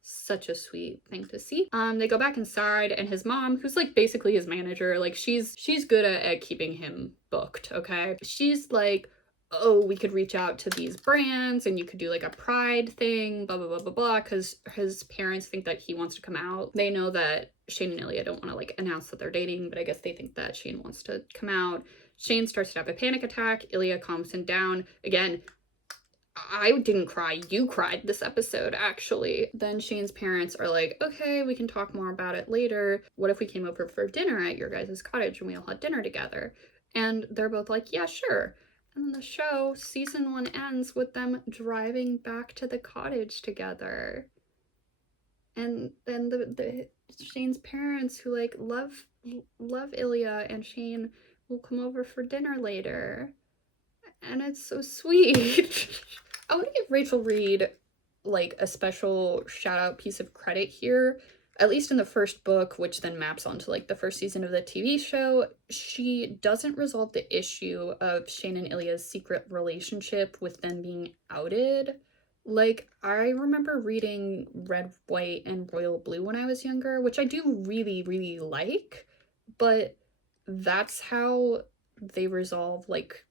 such a sweet thing to see. They go back inside, and his mom, who's like basically his manager, like she's good at keeping him booked, okay? She's like, oh, we could reach out to these brands and you could do like a pride thing, blah, blah, blah, blah, blah, because his parents think that he wants to come out. They know that Shane and Ilya don't want to like announce that they're dating, but I guess they think that Shane wants to come out. Shane starts to have a panic attack. Ilya calms him down. Again, I didn't cry. You cried this episode, actually. Then Shane's parents are like, okay, we can talk more about it later. What if we came over for dinner at your guys' cottage and we all had dinner together? And they're both like, yeah, sure. And then the show, season 1 ends with them driving back to the cottage together. And then the Shane's parents, who like love Ilya, and Shane will come over for dinner later. And it's so sweet. I want to give Rachel Reed like a special shout out piece of credit here. At least in the first book, which then maps onto like the first season of the TV show, she doesn't resolve the issue of Shane and Ilya's secret relationship with them being outed. Like, I remember reading Red, White, and Royal Blue when I was younger, which I do really, really like, but that's how they resolve, like,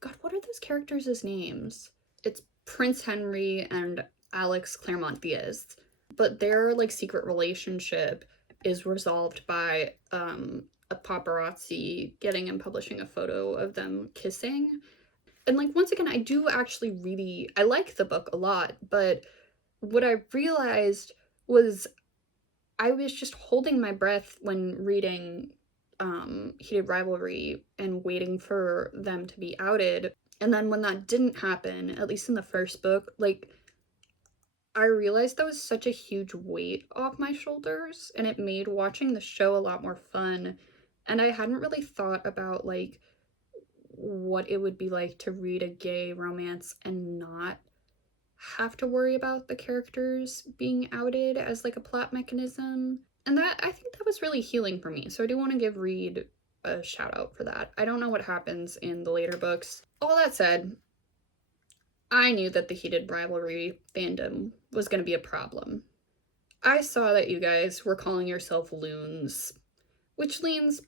God, what are those characters' names? It's Prince Henry and Alex Claremont Diaz. But their like secret relationship is resolved by a paparazzi getting and publishing a photo of them kissing. And like once again, I do actually I like the book a lot, but what I realized was I was just holding my breath when reading Heated Rivalry and waiting for them to be outed. And then when that didn't happen, at least in the first book, like I realized that was such a huge weight off my shoulders, and it made watching the show a lot more fun. And I hadn't really thought about like what it would be like to read a gay romance and not have to worry about the characters being outed as like a plot mechanism. And that, I think that was really healing for me. So I do want to give Reed a shout out for that. I don't know what happens in the later books. All that said, I knew that the Heated Rivalry fandom was going to be a problem. I saw that you guys were calling yourself loons, which leans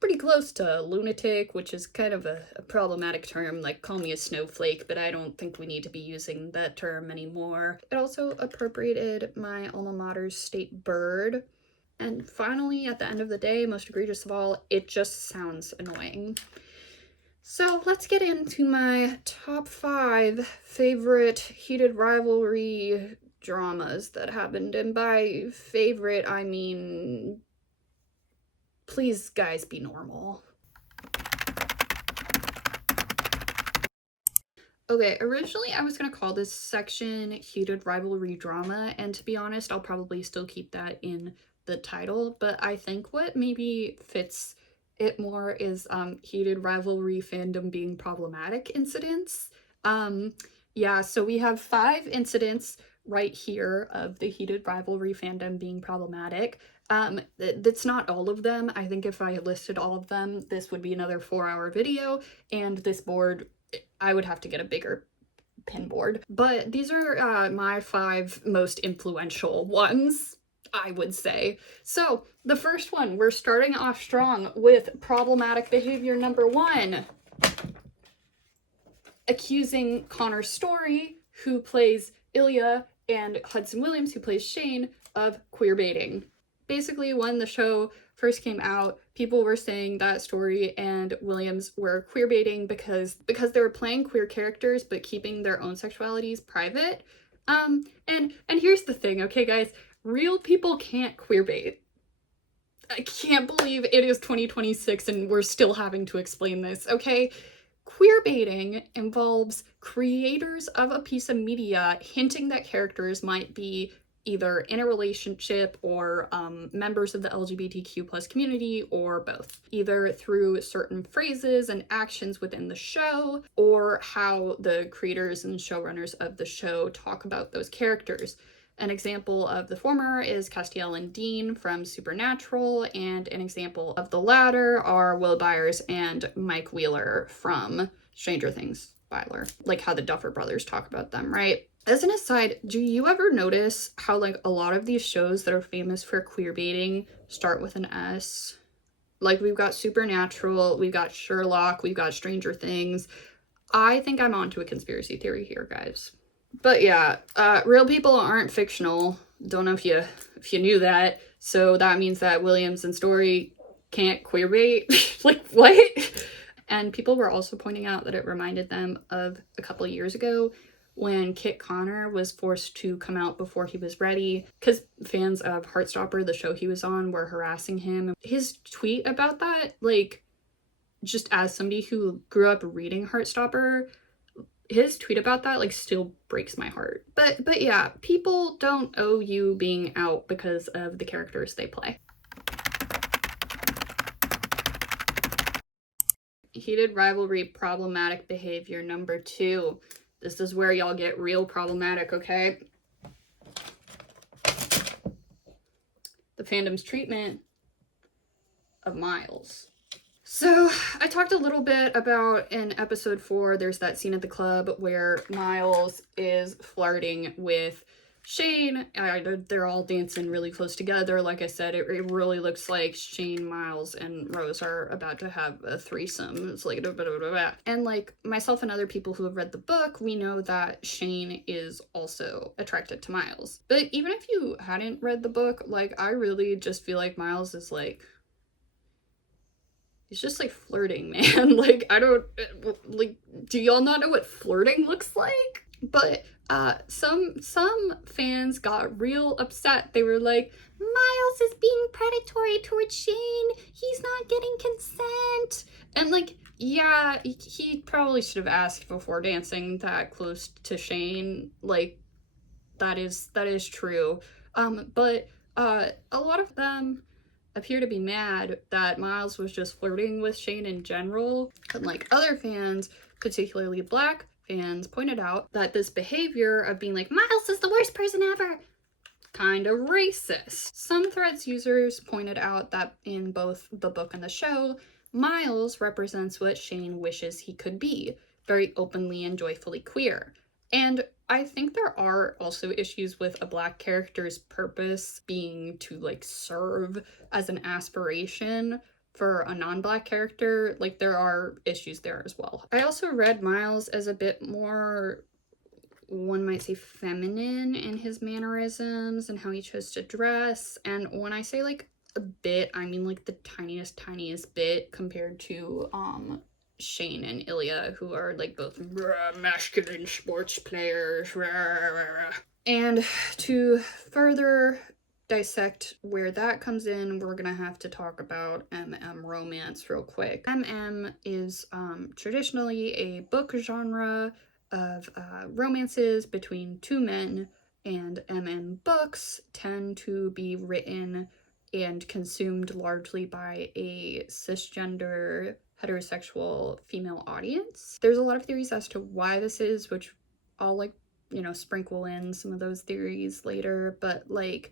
pretty close to lunatic, which is kind of a problematic term, like call me a snowflake, but I don't think we need to be using that term anymore. It also appropriated my alma mater's state bird. And finally, at the end of the day, most egregious of all, it just sounds annoying. So let's get into my top 5 favorite Heated Rivalry dramas that happened. And by favorite, I mean, please guys, be normal. Okay, originally I was going to call this section Heated Rivalry Drama, and to be honest, I'll probably still keep that in the title, but I think what maybe fits it more is Heated Rivalry Fandom Being Problematic incidents. Yeah, so we have 5 incidents right here of the Heated Rivalry fandom being problematic. That's not all of them. I think if I listed all of them, this would be another 4-hour video, and this board, I would have to get a bigger pin board. But these are my 5 most influential ones, I would say. So the first one, we're starting off strong with problematic behavior number 1. Accusing Connor Story, who plays Ilya, and Hudson Williams, who plays Shane, of queer baiting. Basically, when the show first came out, people were saying that Story and Williams were queer baiting because they were playing queer characters but keeping their own sexualities private. And here's the thing, okay guys, real people can't queer bait. I can't believe it is 2026 and we're still having to explain this, okay? Queer baiting involves creators of a piece of media hinting that characters might be either in a relationship or members of the LGBTQ plus community, or both, either through certain phrases and actions within the show or how the creators and showrunners of the show talk about those characters. An example of the former is Castiel and Dean from Supernatural, and an example of the latter are Will Byers and Mike Wheeler from Stranger Things spoiler, like how the Duffer Brothers talk about them, right? As an aside, do you ever notice how like a lot of these shows that are famous for queer baiting start with an S? Like we've got Supernatural, we've got Sherlock, we've got Stranger Things. I think I'm onto a conspiracy theory here, guys. But yeah, real people aren't fictional. Don't know if you knew that. So that means that Williams and Story can't queerbait. Like, what? And people were also pointing out that it reminded them of a couple of years ago when Kit Connor was forced to come out before he was ready because fans of Heartstopper, the show he was on, were harassing him. His tweet about that, like, just as somebody who grew up reading Heartstopper, his tweet about that, like, still breaks my heart. But yeah, people don't owe you being out because of the characters they play. Heated rivalry, problematic behavior number 2. This is where y'all get real problematic, okay? The fandom's treatment of Miles. So I talked a little bit about in episode 4, there's that scene at the club where Miles is flirting with Shane. They're all dancing really close together. Like I said, it really looks like Shane, Miles, and Rose are about to have a threesome. It's like and like myself and other people who have read the book, we know that Shane is also attracted to Miles. But even if you hadn't read the book, like, I really just feel like Miles is like, he's just like flirting, man. Like, I don't, like, do y'all not know what flirting looks like? But some fans got real upset. They were like, Miles is being predatory towards Shane. He's not getting consent. And like, yeah, he probably should have asked before dancing that close to Shane. Like, that is true. But a lot of them appear to be mad that Miles was just flirting with Shane in general. And like, other fans, particularly Black fans, pointed out that this behavior of being like, Miles is the worst person ever, kind of racist. Some Threads users pointed out that in both the book and the show, Miles represents what Shane wishes he could be, very openly and joyfully queer. And I think there are also issues with a Black character's purpose being to like serve as an aspiration for a non-Black character. Like, there are issues there as well. I also read Miles as a bit more, one might say, feminine in his mannerisms and how he chose to dress. And when I say like a bit, I mean like the tiniest bit compared to Shane and Ilya, who are like both masculine sports players. And to further dissect where that comes in, we're gonna have to talk about MM romance real quick. MM is traditionally a book genre of romances between two men, and MM books tend to be written and consumed largely by a cisgender heterosexual female audience. There's a lot of theories as to why this is, which I'll like, sprinkle in some of those theories later, but like,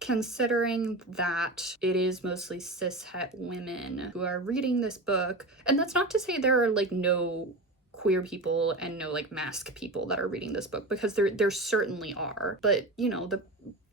considering that it is mostly cishet women who are reading this book, and that's not to say there are like no queer people and no like masc people that are reading this book, because there certainly are, but the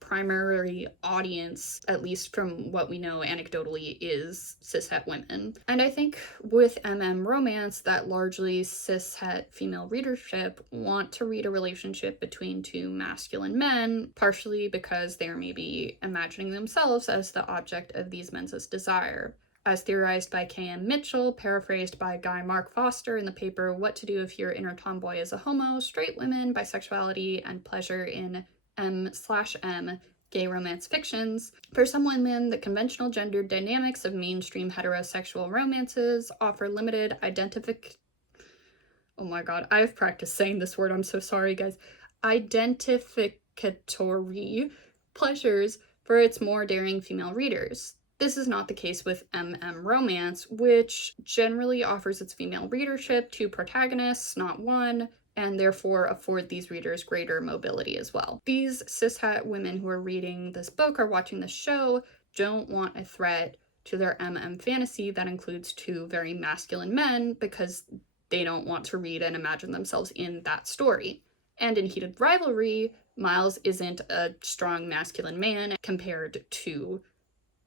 primary audience, at least from what we know anecdotally, is cishet women. And I think with MM romance, that largely cishet female readership want to read a relationship between two masculine men, partially because they're maybe imagining themselves as the object of these men's desire. As theorized by K.M. Mitchell, paraphrased by Guy Mark Foster in the paper What to Do If Your Inner Tomboy is a Homo, Straight Women, Bisexuality, and Pleasure in M/M gay romance fictions. For some women, the conventional gendered dynamics of mainstream heterosexual romances offer limited oh my god, I've practiced saying this word, I'm so sorry guys. Identificatory pleasures for its more daring female readers. This is not the case with MM romance, which generally offers its female readership to protagonists, not one, and therefore afford these readers greater mobility as well. These cishet women who are reading this book or watching the show don't want a threat to their MM fantasy that includes two very masculine men, because they don't want to read and imagine themselves in that story. And in Heated Rivalry, Miles isn't a strong masculine man compared to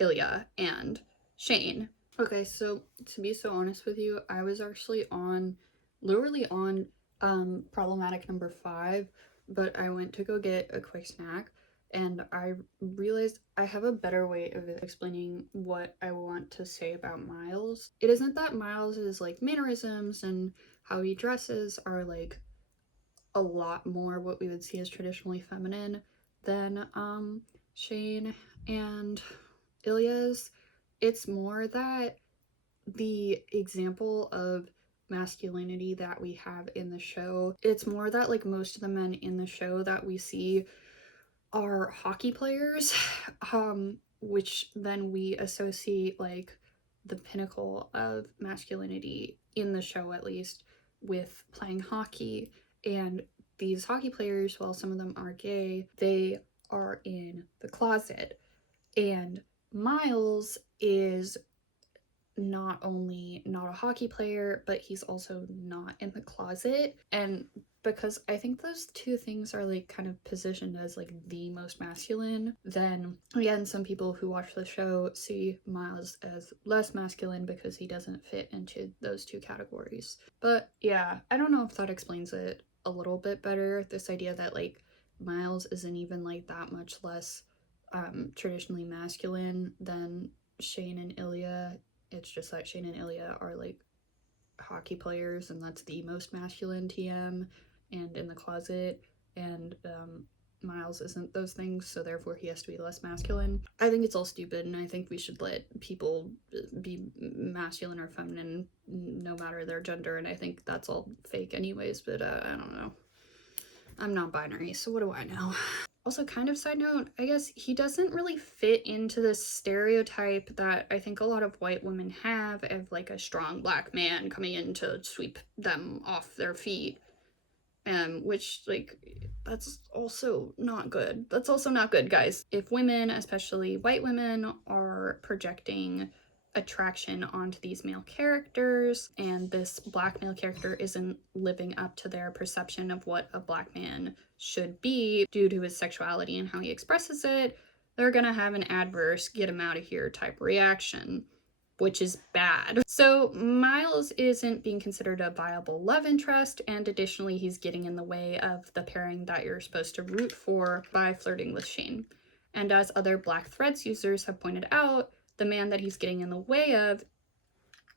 Ilya and Shane. Okay, so to be so honest with you, I was actually on literally on problematic number 5, but I went to go get a quick snack and I realized I have a better way of explaining what I want to say about Miles. It isn't that Miles's like mannerisms and how he dresses are like a lot more what we would see as traditionally feminine than Shane and Ilya's. It's more that the example of masculinity that we have in the show, it's more that like most of the men in the show that we see are hockey players, which then we associate like the pinnacle of masculinity in the show, at least, with playing hockey. And these hockey players, while some of them are gay, they are in the closet. And Miles is not only not a hockey player, but he's also not in the closet. And because I think those two things are like kind of positioned as like the most masculine, then again, some people who watch the show see Miles as less masculine because he doesn't fit into those two categories. But yeah, I don't know if that explains it a little bit better. This idea that like Miles isn't even like that much less traditionally masculine than Shane and Ilya. It's just that Shane and Ilya are like hockey players, and that's the most masculine TM and in the closet. And Miles isn't those things, so therefore he has to be less masculine. I think it's all stupid, and I think we should let people be masculine or feminine no matter their gender, and I think that's all fake anyways, but I don't know. I'm not binary, so what do I know? Also, kind of side note, I guess he doesn't really fit into this stereotype that I think a lot of white women have of like a strong black man coming in to sweep them off their feet. Which, like, that's also not good. That's also not good, guys. If women, especially white women, are projecting attraction onto these male characters and this black male character isn't living up to their perception of what a black man should be due to his sexuality and how he expresses it, they're gonna have an adverse get him out of here type reaction, which is bad. So Miles isn't being considered a viable love interest, and additionally he's getting in the way of the pairing that you're supposed to root for by flirting with Shane. And as other Black Threads users have pointed out, the man that he's getting in the way of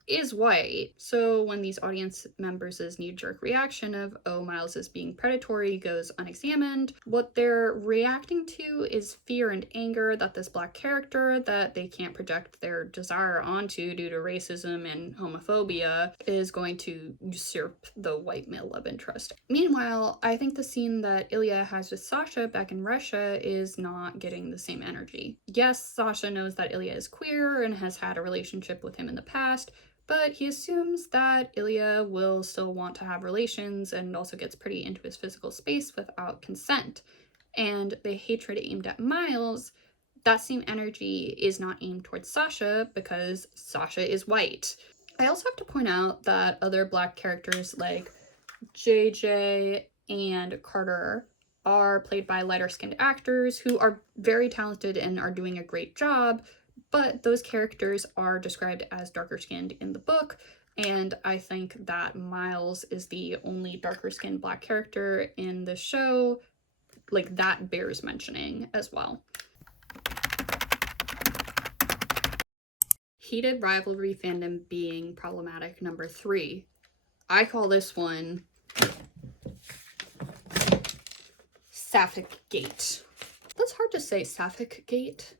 is white. So when these audience members' knee-jerk reaction of, oh, Miles is being predatory goes unexamined, what they're reacting to is fear and anger that this black character that they can't project their desire onto due to racism and homophobia is going to usurp the white male love interest. Meanwhile, I think the scene that Ilya has with Sasha back in Russia is not getting the same energy. Yes, Sasha knows that Ilya is queer and has had a relationship with him in the past, but he assumes that Ilya will still want to have relations and also gets pretty into his physical space without consent. And the hatred aimed at Miles, that same energy is not aimed towards Sasha because Sasha is white. I also have to point out that other black characters like JJ and Carter are played by lighter-skinned actors who are very talented and are doing a great job, but those characters are described as darker skinned in the book, and I think that Miles is the only darker skinned black character in the show. Like, that bears mentioning as well. Heated rivalry fandom being problematic number 3. I call this one Sapphic Gate. That's hard to say, Sapphic Gate.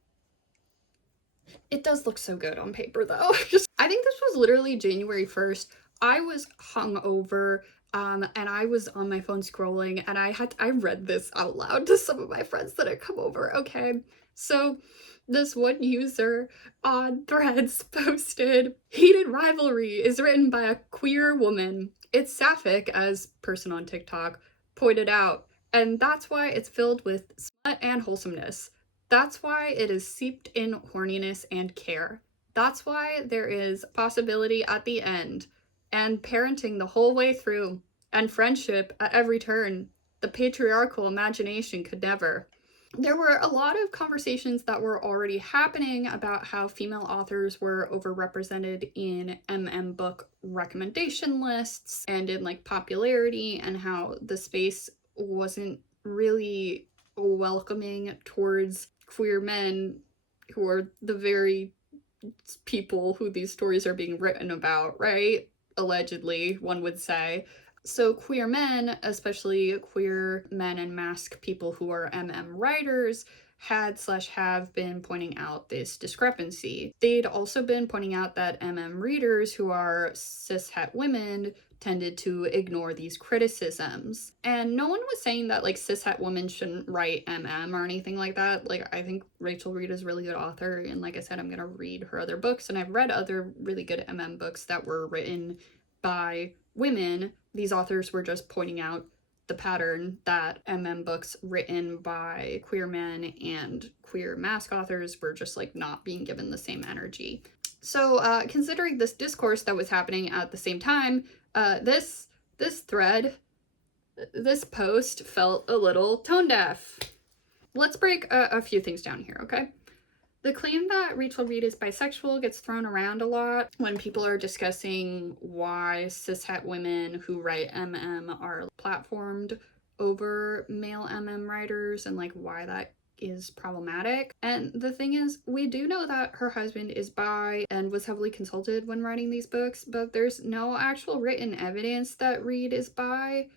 It does look so good on paper though. I think this was literally January 1st. I was hungover and I was on my phone scrolling and I read this out loud to some of my friends that had come over. Okay, so this one user on Threads posted, "Heated rivalry is written by a queer woman. It's sapphic," as person on TikTok pointed out, and that's why it's filled with smut and wholesomeness. That's why it is seeped in horniness and care. That's why there is possibility at the end, and parenting the whole way through, and friendship at every turn. The patriarchal imagination could never. There were a lot of conversations that were already happening about how female authors were overrepresented in book recommendation lists and in like popularity, and how the space wasn't really welcoming towards queer men who are the very people who these stories are being written about, right? Allegedly, one would say. So queer men, especially queer men and masc people who are writers, had/have been pointing out this discrepancy. They'd also been pointing out that readers who are cishet women tended to ignore these criticisms. And no one was saying that like cishet women shouldn't write or anything like that. Like, I think Rachel Reed is a really good author, and like I said, I'm gonna read her other books, and I've read other really good books that were written by women. These authors were just pointing out the pattern that books written by queer men and queer masc authors were just like not being given the same energy. So considering this discourse that was happening at the same time, this thread, this post felt a little tone deaf. Let's break a few things down here, okay? The claim that Rachel Reed is bisexual gets thrown around a lot when people are discussing why cishet women who write are platformed over male writers, and like why that is problematic. And the thing is, we do know that her husband is bi and was heavily consulted when writing these books, but there's no actual written evidence that Reed is bi.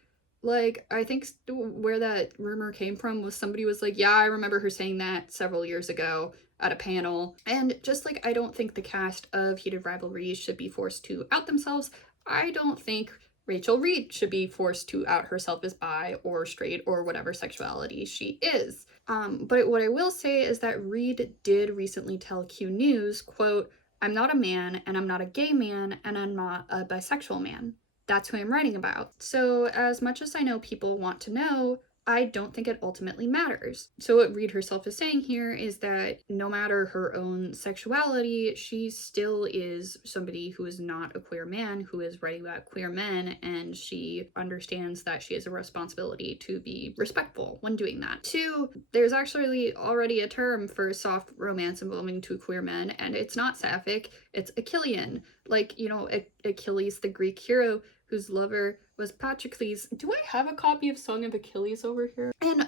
Like, I think where that rumor came from was somebody was like, yeah, I remember her saying that several years ago at a panel. And just like I don't think the cast of Heated Rivalry should be forced to out themselves, I don't think Rachel Reed should be forced to out herself as bi or straight or whatever sexuality she is. But what I will say is that Reed did recently tell Q News, quote, "I'm not a man, and I'm not a gay man, and I'm not a bisexual man. That's who I'm writing about. So as much as I know people want to know, I don't think it ultimately matters." So what Reed herself is saying here is that no matter her own sexuality, she still is somebody who is not a queer man, who is writing about queer men, and she understands that she has a responsibility to be respectful when doing that. 2, there's actually already a term for soft romance involving two queer men, and it's not sapphic, it's Achillean. Like, you know, Achilles, the Greek hero, whose lover was Patroclus. Do I have a copy of Song of Achilles over here? And,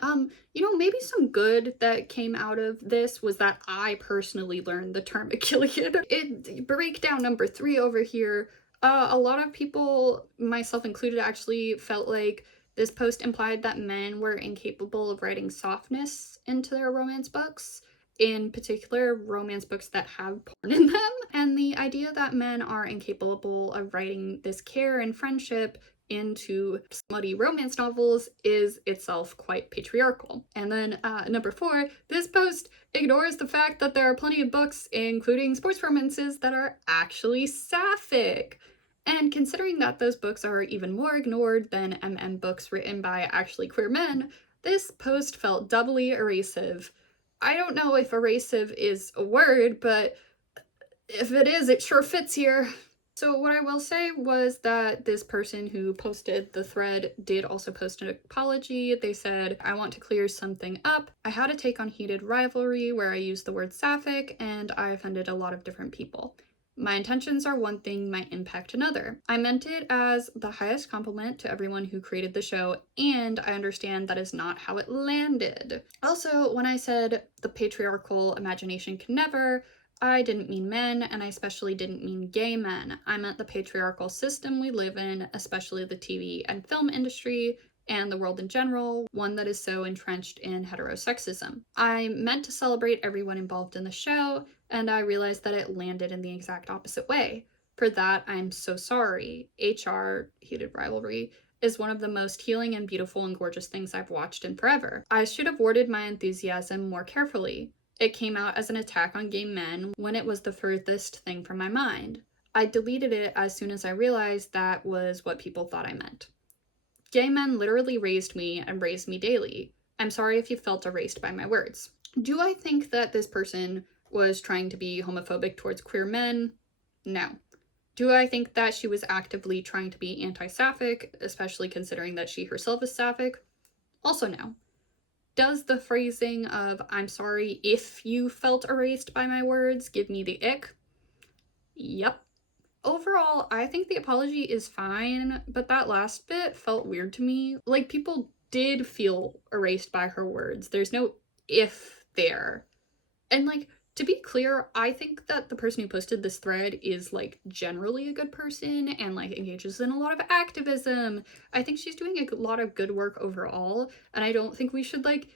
you know, maybe some good that came out of this was that I personally learned the term Achillean. It breakdown number 3 over here. A lot of people, myself included, actually felt like this post implied that men were incapable of writing softness into their romance books, in particular romance books that have porn in them. And the idea that men are incapable of writing this care and friendship into smutty romance novels is itself quite patriarchal. And then number 4, this post ignores the fact that there are plenty of books, including sports romances, that are actually sapphic. And considering that those books are even more ignored than books written by actually queer men, this post felt doubly erasive. I don't know if erasive is a word, but if it is, it sure fits here. So what I will say was that this person who posted the thread did also post an apology. They said, "I want to clear something up. I had a take on Heated Rivalry where I used the word sapphic, and I offended a lot of different people. My intentions are one thing, my impact another. I meant it as the highest compliment to everyone who created the show, and I understand that is not how it landed." Also, when I said the patriarchal imagination can never, I didn't mean men, and I especially didn't mean gay men. I meant the patriarchal system we live in, especially the TV and film industry, and the world in general, one that is so entrenched in heterosexism. I meant to celebrate everyone involved in the show, and I realized that it landed in the exact opposite way. For that, I'm so sorry. HR, Heated Rivalry, is one of the most healing and beautiful and gorgeous things I've watched in forever. I should have worded my enthusiasm more carefully. It came out as an attack on gay men when it was the furthest thing from my mind. I deleted it as soon as I realized that was what people thought I meant. Gay men literally raised me and raised me daily. I'm sorry if you felt erased by my words. Do I think that this person was trying to be homophobic towards queer men? No. Do I think that she was actively trying to be anti-sapphic, especially considering that she herself is sapphic? Also no. Does the phrasing of "I'm sorry if you felt erased by my words" give me the ick? Yep. Overall, I think the apology is fine, but that last bit felt weird to me. Like, people did feel erased by her words. There's no if there. And, like, to be clear, I think that the person who posted this thread is, like, generally a good person and, like, engages in a lot of activism. I think she's doing a lot of good work overall, and I don't think we should, like,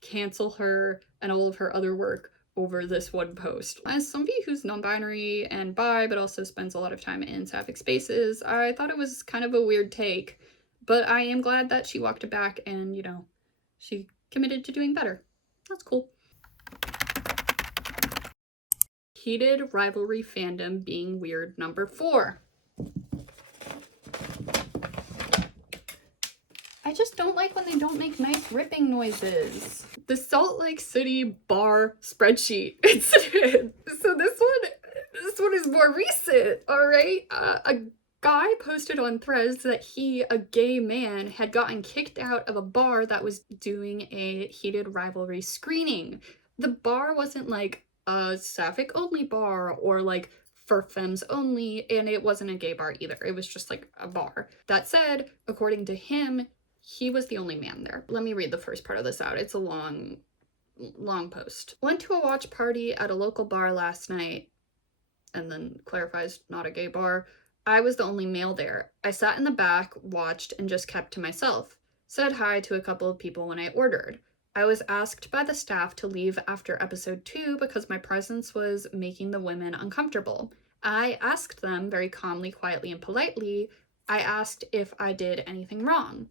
cancel her and all of her other work over this one post. As somebody who's non-binary and bi, but also spends a lot of time in sapphic spaces, I thought it was kind of a weird take, but I am glad that she walked it back and, you know, she committed to doing better. That's cool. Heated rivalry fandom being weird number 4. I just don't like when they don't make nice ripping noises. The Salt Lake City bar spreadsheet incident. So this one is more recent, all right? A guy posted on Threads that he, a gay man, had gotten kicked out of a bar that was doing a heated rivalry screening. The bar wasn't like a sapphic only bar or like for femmes only, and it wasn't a gay bar either. It was just like a bar. That said, according to him, he was the only man there. Let me read the first part of this out. It's a long post. Went to a watch party at a local bar last night, and then clarifies not a gay bar. I was the only male there. I sat in the back, watched, and just kept to myself. Said hi to a couple of people when I ordered. I was asked by the staff to leave after episode 2 because my presence was making the women uncomfortable. I asked them very calmly, quietly, and politely. I asked if I did anything wrong.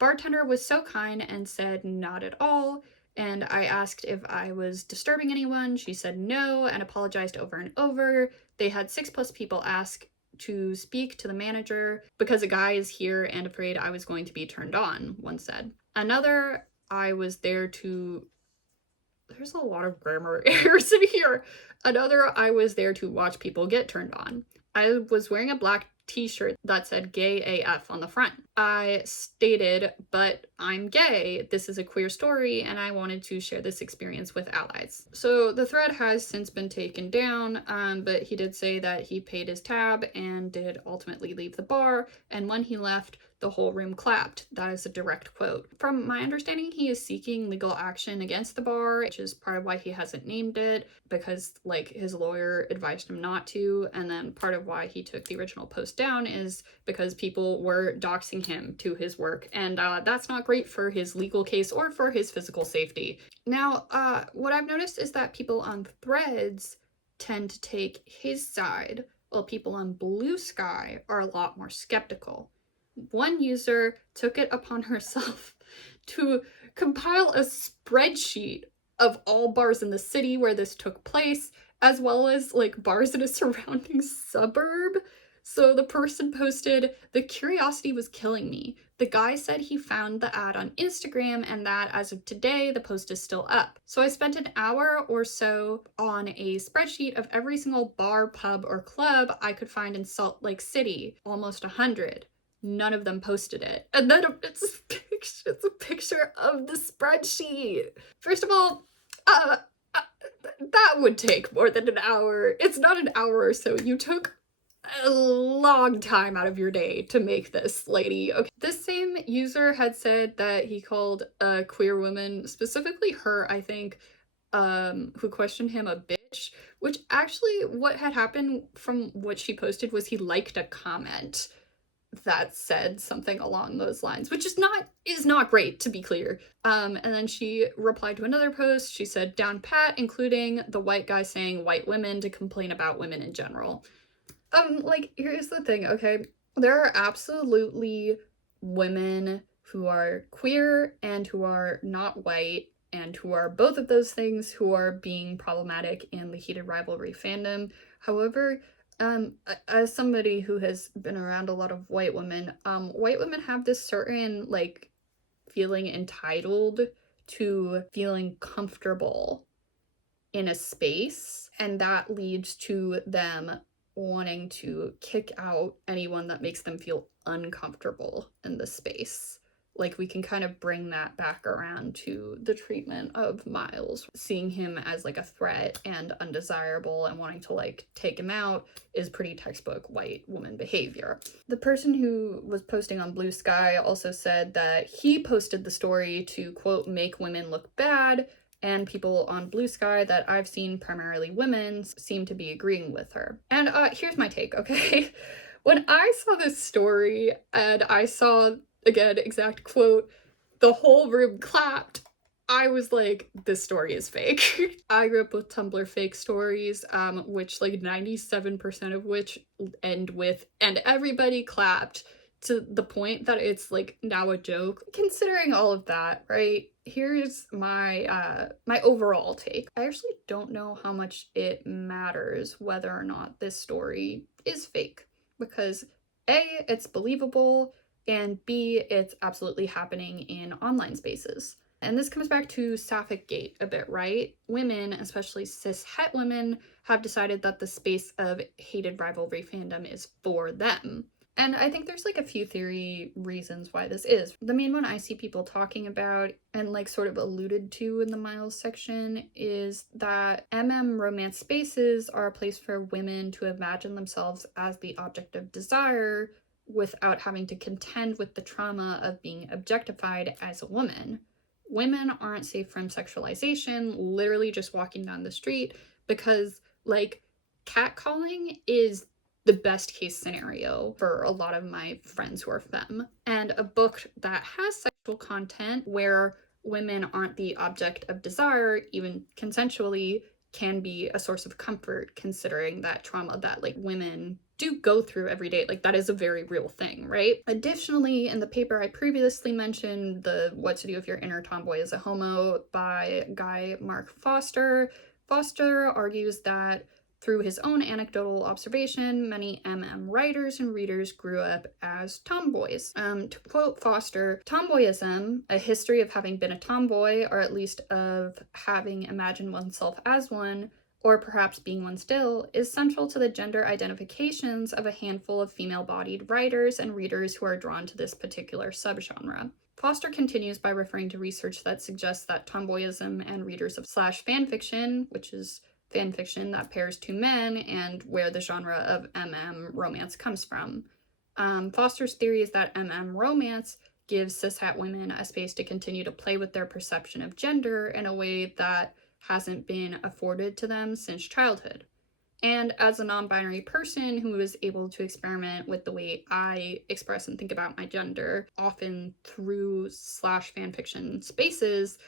Bartender was so kind and said not at all, and I asked if I was disturbing anyone. She said no and apologized over and over. They had 6+ people ask to speak to the manager because a guy is here and afraid I was going to be turned on, one said. Another, I was there to... There's a lot of grammar errors in here. Another, I was there to watch people get turned on. I was wearing a black t-shirt that said gay AF on the front. I stated, but I'm gay, this is a queer story, and I wanted to share this experience with allies. So the thread has since been taken down, but he did say that he paid his tab and did ultimately leave the bar, and when he left, the whole room clapped. That is a direct quote. From my understanding, he is seeking legal action against the bar, which is part of why he hasn't named it, because like his lawyer advised him not to, and then part of why he took the original post down is because people were doxing him to his work, and that's not great for his legal case or for his physical safety. Now, what I've noticed is that people on Threads tend to take his side, while people on Blue Sky are a lot more skeptical. One user took it upon herself to compile a spreadsheet of all bars in the city where this took place, as well as like bars in a surrounding suburb. So the person posted, "The curiosity was killing me. The guy said he found the ad on Instagram and that as of today, the post is still up. So I spent an hour or so on a spreadsheet of every single bar, pub, or club I could find in Salt Lake City, almost 100. None of them posted it." And then it's a picture of the spreadsheet. First of all, that would take more than an hour. It's not an hour or so. You took a long time out of your day to make this, lady. Okay. This same user had said that he called a queer woman, specifically her, I think, who questioned him a bitch, which actually what had happened from what she posted was he liked a comment that said something along those lines, which is not great, to be clear. And then she replied to another post. She said, "Down pat, including the white guy saying white women to complain about women in general." Like, here's the thing, okay? There are absolutely women who are queer and who are not white and who are both of those things who are being problematic in the heated rivalry fandom. However, as somebody who has been around a lot of white women have this certain, like, feeling entitled to feeling comfortable in a space, and that leads to them wanting to kick out anyone that makes them feel uncomfortable in the space. like we can kind of bring that back around to the treatment of Miles. Seeing him as like a threat and undesirable and wanting to like take him out is pretty textbook white woman behavior. The person who was posting on Blue Sky also said that he posted the story to, quote, make women look bad, and people on Blue Sky that I've seen, primarily women, seem to be agreeing with her. And here's my take, okay? When I saw this story and I saw, again, exact quote, the whole room clapped, I was like, this story is fake. I grew up with Tumblr fake stories, which like 97% of which end with, and everybody clapped, to the point that it's like now a joke. Considering all of that, right? Here's my my overall take. I actually don't know how much it matters whether or not this story is fake, because A, it's believable, and B, it's absolutely happening in online spaces. And this comes back to Sapphic Gate a bit, right? Women, especially cis het women, have decided that the space of hated rivalry fandom is for them. And I think there's like a few theory reasons why this is. The main one I see people talking about and like sort of alluded to in the Miles section is that romance spaces are a place for women to imagine themselves as the object of desire without having to contend with the trauma of being objectified as a woman. Women aren't safe from sexualization, literally just walking down the street, because like catcalling is the best case scenario for a lot of my friends who are femme. And a book that has sexual content where women aren't the object of desire, even consensually, can be a source of comfort, considering that trauma that like women do go through every day. Like that is a very real thing, right? Additionally, in the paper I previously mentioned, the What to Do If Your Inner Tomboy is a Homo by Guy Mark Foster, Foster argues that through his own anecdotal observation, many writers and readers grew up as tomboys. To quote Foster, tomboyism, a history of having been a tomboy, or at least of having imagined oneself as one, or perhaps being one still, is central to the gender identifications of a handful of female-bodied writers and readers who are drawn to this particular subgenre. Foster continues by referring to research that suggests that tomboyism and readers of slash fanfiction, which is fanfiction that pairs two men, and where the genre of romance comes from. Foster's theory is that romance gives cishet women a space to continue to play with their perception of gender in a way that hasn't been afforded to them since childhood. And as a non-binary person who is able to experiment with the way I express and think about my gender, often through slash fanfiction spaces,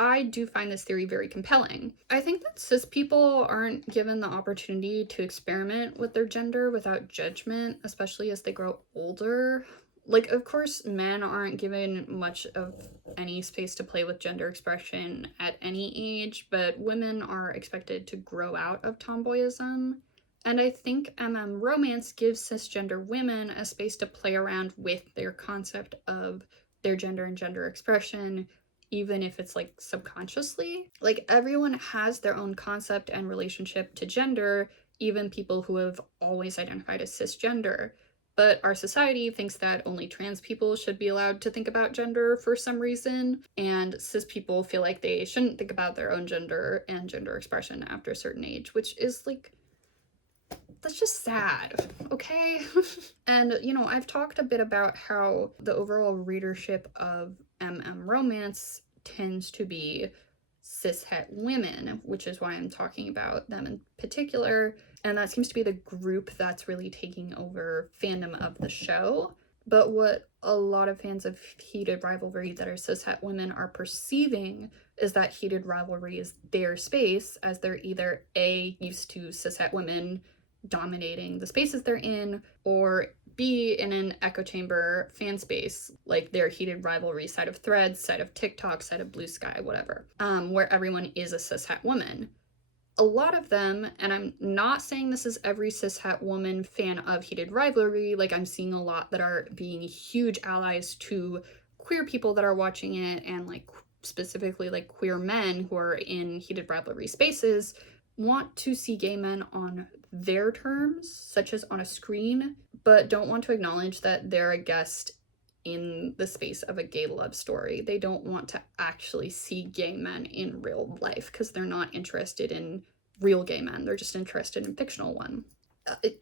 I do find this theory very compelling. I think that cis people aren't given the opportunity to experiment with their gender without judgment, especially as they grow older. Like, of course, men aren't given much of any space to play with gender expression at any age, but women are expected to grow out of tomboyism. And I think romance gives cisgender women a space to play around with their concept of their gender and gender expression, even if it's like subconsciously. Like everyone has their own concept and relationship to gender, even people who have always identified as cisgender. But our society thinks that only trans people should be allowed to think about gender for some reason, and cis people feel like they shouldn't think about their own gender and gender expression after a certain age, which is like, that's just sad, okay? And, you know, I've talked a bit about how the overall readership of romance tends to be cishet women, which is why I'm talking about them in particular. And that seems to be the group that's really taking over fandom of the show. But what a lot of fans of Heated Rivalry that are cishet women are perceiving is that Heated Rivalry is their space, as they're either A, used to cishet women dominating the spaces they're in, or B, in an echo chamber fan space, like their Heated Rivalry side of Threads, side of TikTok, side of Blue Sky, whatever, where everyone is a cishet woman. A lot of them, and I'm not saying this is every cishet woman fan of Heated Rivalry, like I'm seeing a lot that are being huge allies to queer people that are watching it, and like specifically like queer men who are in Heated Rivalry spaces want to see gay men on their terms, such as on a screen, but don't want to acknowledge that they're a guest in the space of a gay love story. They don't want to actually see gay men in real life because they're not interested in real gay men. They're just interested in fictional one.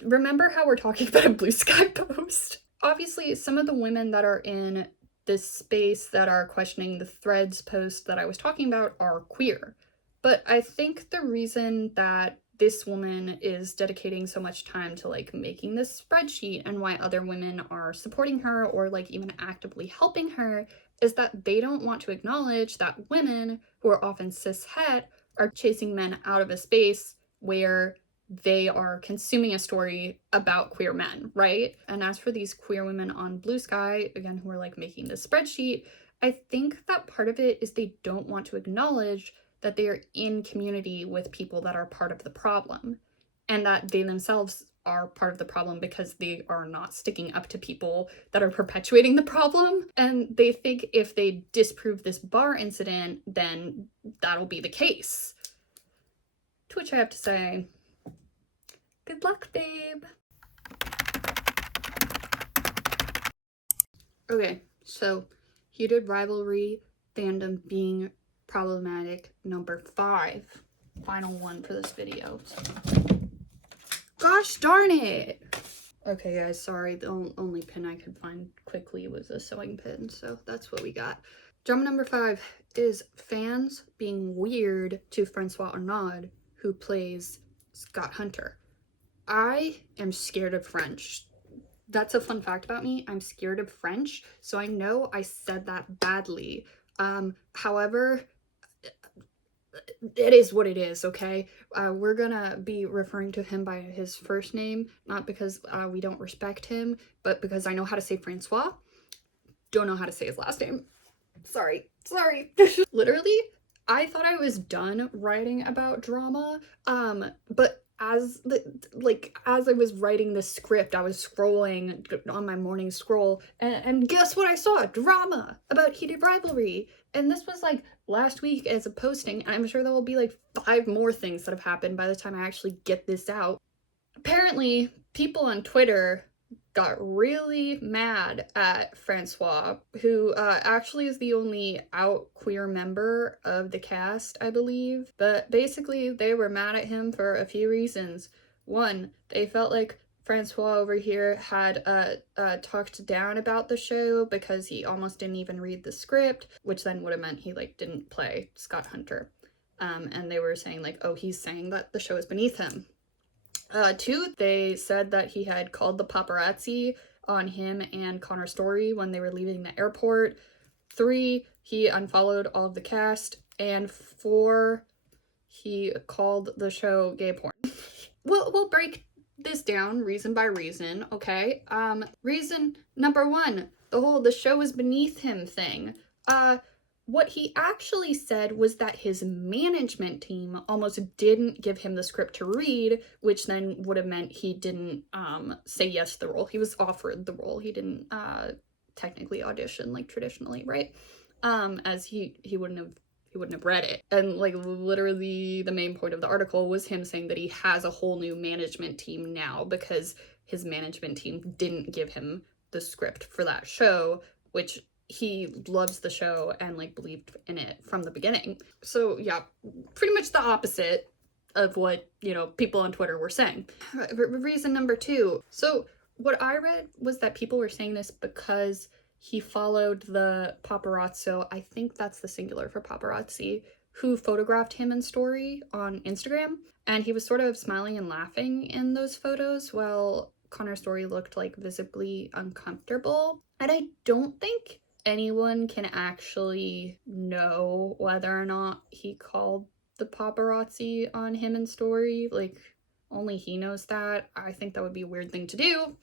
Remember how we're talking about a Blue Sky post? Obviously, some of the women that are in this space that are questioning the Threads post that I was talking about are queer. But I think the reason that this woman is dedicating so much time to like making this spreadsheet and why other women are supporting her or like even actively helping her is that they don't want to acknowledge that women who are often cishet are chasing men out of a space where they are consuming a story about queer men, right? And as for these queer women on Blue Sky, again, who are like making this spreadsheet, I think that part of it is they don't want to acknowledge that they are in community with people that are part of the problem and that they themselves are part of the problem because they are not sticking up to people that are perpetuating the problem. And they think if they disprove this bar incident, then that'll be the case. To which I have to say, good luck, babe. Okay, so heated rivalry fandom being problematic number 5. Final one for this video. Gosh darn it! Okay guys, sorry, the only pin I could find quickly was a sewing pin, so that's what we got. Drama number 5 is fans being weird to Francois Arnaud, who plays Scott Hunter. I am scared of French. That's a fun fact about me. I'm scared of French, so I know I said that badly. However, it is what it is, okay? We're gonna be referring to him by his first name, not because we don't respect him, but because I know how to say Francois. Don't know how to say his last name. Sorry. Literally, I thought I was done writing about drama, but as I was writing the script, I was scrolling on my morning scroll, and guess what I saw? Drama about heated rivalry. And this was like last week as a posting, and I'm sure there will be like 5 more things that have happened by the time I actually get this out. Apparently, people on Twitter got really mad at Francois, who actually is the only out queer member of the cast, I believe. But basically, they were mad at him for a few reasons. One, they felt like Francois over here had talked down about the show because he almost didn't even read the script, which then would have meant he like didn't play Scott Hunter. And they were saying like, oh, he's saying that the show is beneath him. 2, they said that he had called the paparazzi on him and Connor Story when they were leaving the airport. 3, he unfollowed all of the cast. And 4, he called the show gay porn. We'll break this down reason by reason, okay? Reason number 1, the show is beneath him thing. What he actually said was that his management team almost didn't give him the script to read, which then would have meant he didn't say yes to the role. He was offered the role. He didn't technically audition like traditionally, right? As he wouldn't have read it. And like literally the main point of the article was him saying that he has a whole new management team now because his management team didn't give him the script for that show, which he loves the show and like believed in it from the beginning. So yeah, pretty much the opposite of what, you know, people on Twitter were saying. Reason number 2. So what I read was that people were saying this because he followed the paparazzo, I think that's the singular for paparazzi, who photographed him in story on Instagram. And he was sort of smiling and laughing in those photos while Connor Story looked like visibly uncomfortable. And I don't think anyone can actually know whether or not he called the paparazzi on him in story. Like, only he knows that. I think that would be a weird thing to do.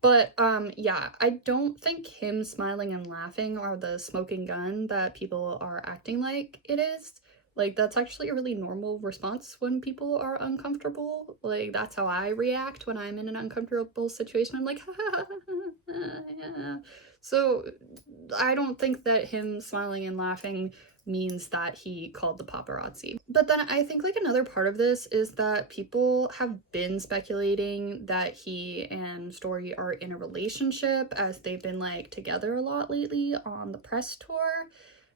But yeah, I don't think him smiling and laughing are the smoking gun that people are acting like it is. Like, that's actually a really normal response when people are uncomfortable. Like, that's how I react when I'm in an uncomfortable situation. I'm like, yeah. So I don't think that him smiling and laughing means that he called the paparazzi. But then I think like another part of this is that people have been speculating that he and Story are in a relationship, as they've been like together a lot lately on the press tour.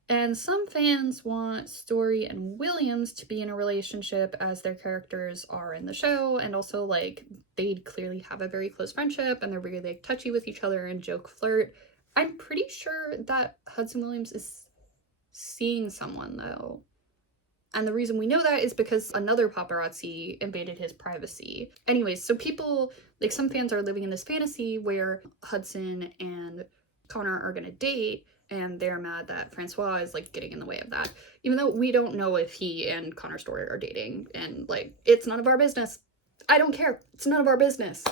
And some fans want Story and Williams to be in a relationship as their characters are in the show, and also like they clearly have a very close friendship and they're really like touchy with each other and joke flirt. I'm pretty sure that Hudson Williams is seeing someone though. And the reason we know that is because another paparazzi invaded his privacy. Anyways, so people, like some fans are living in this fantasy where Hudson and Connor are gonna date, and they're mad that Francois is like getting in the way of that. Even though we don't know if he and Connor Story are dating, and like, it's none of our business. I don't care. It's none of our business.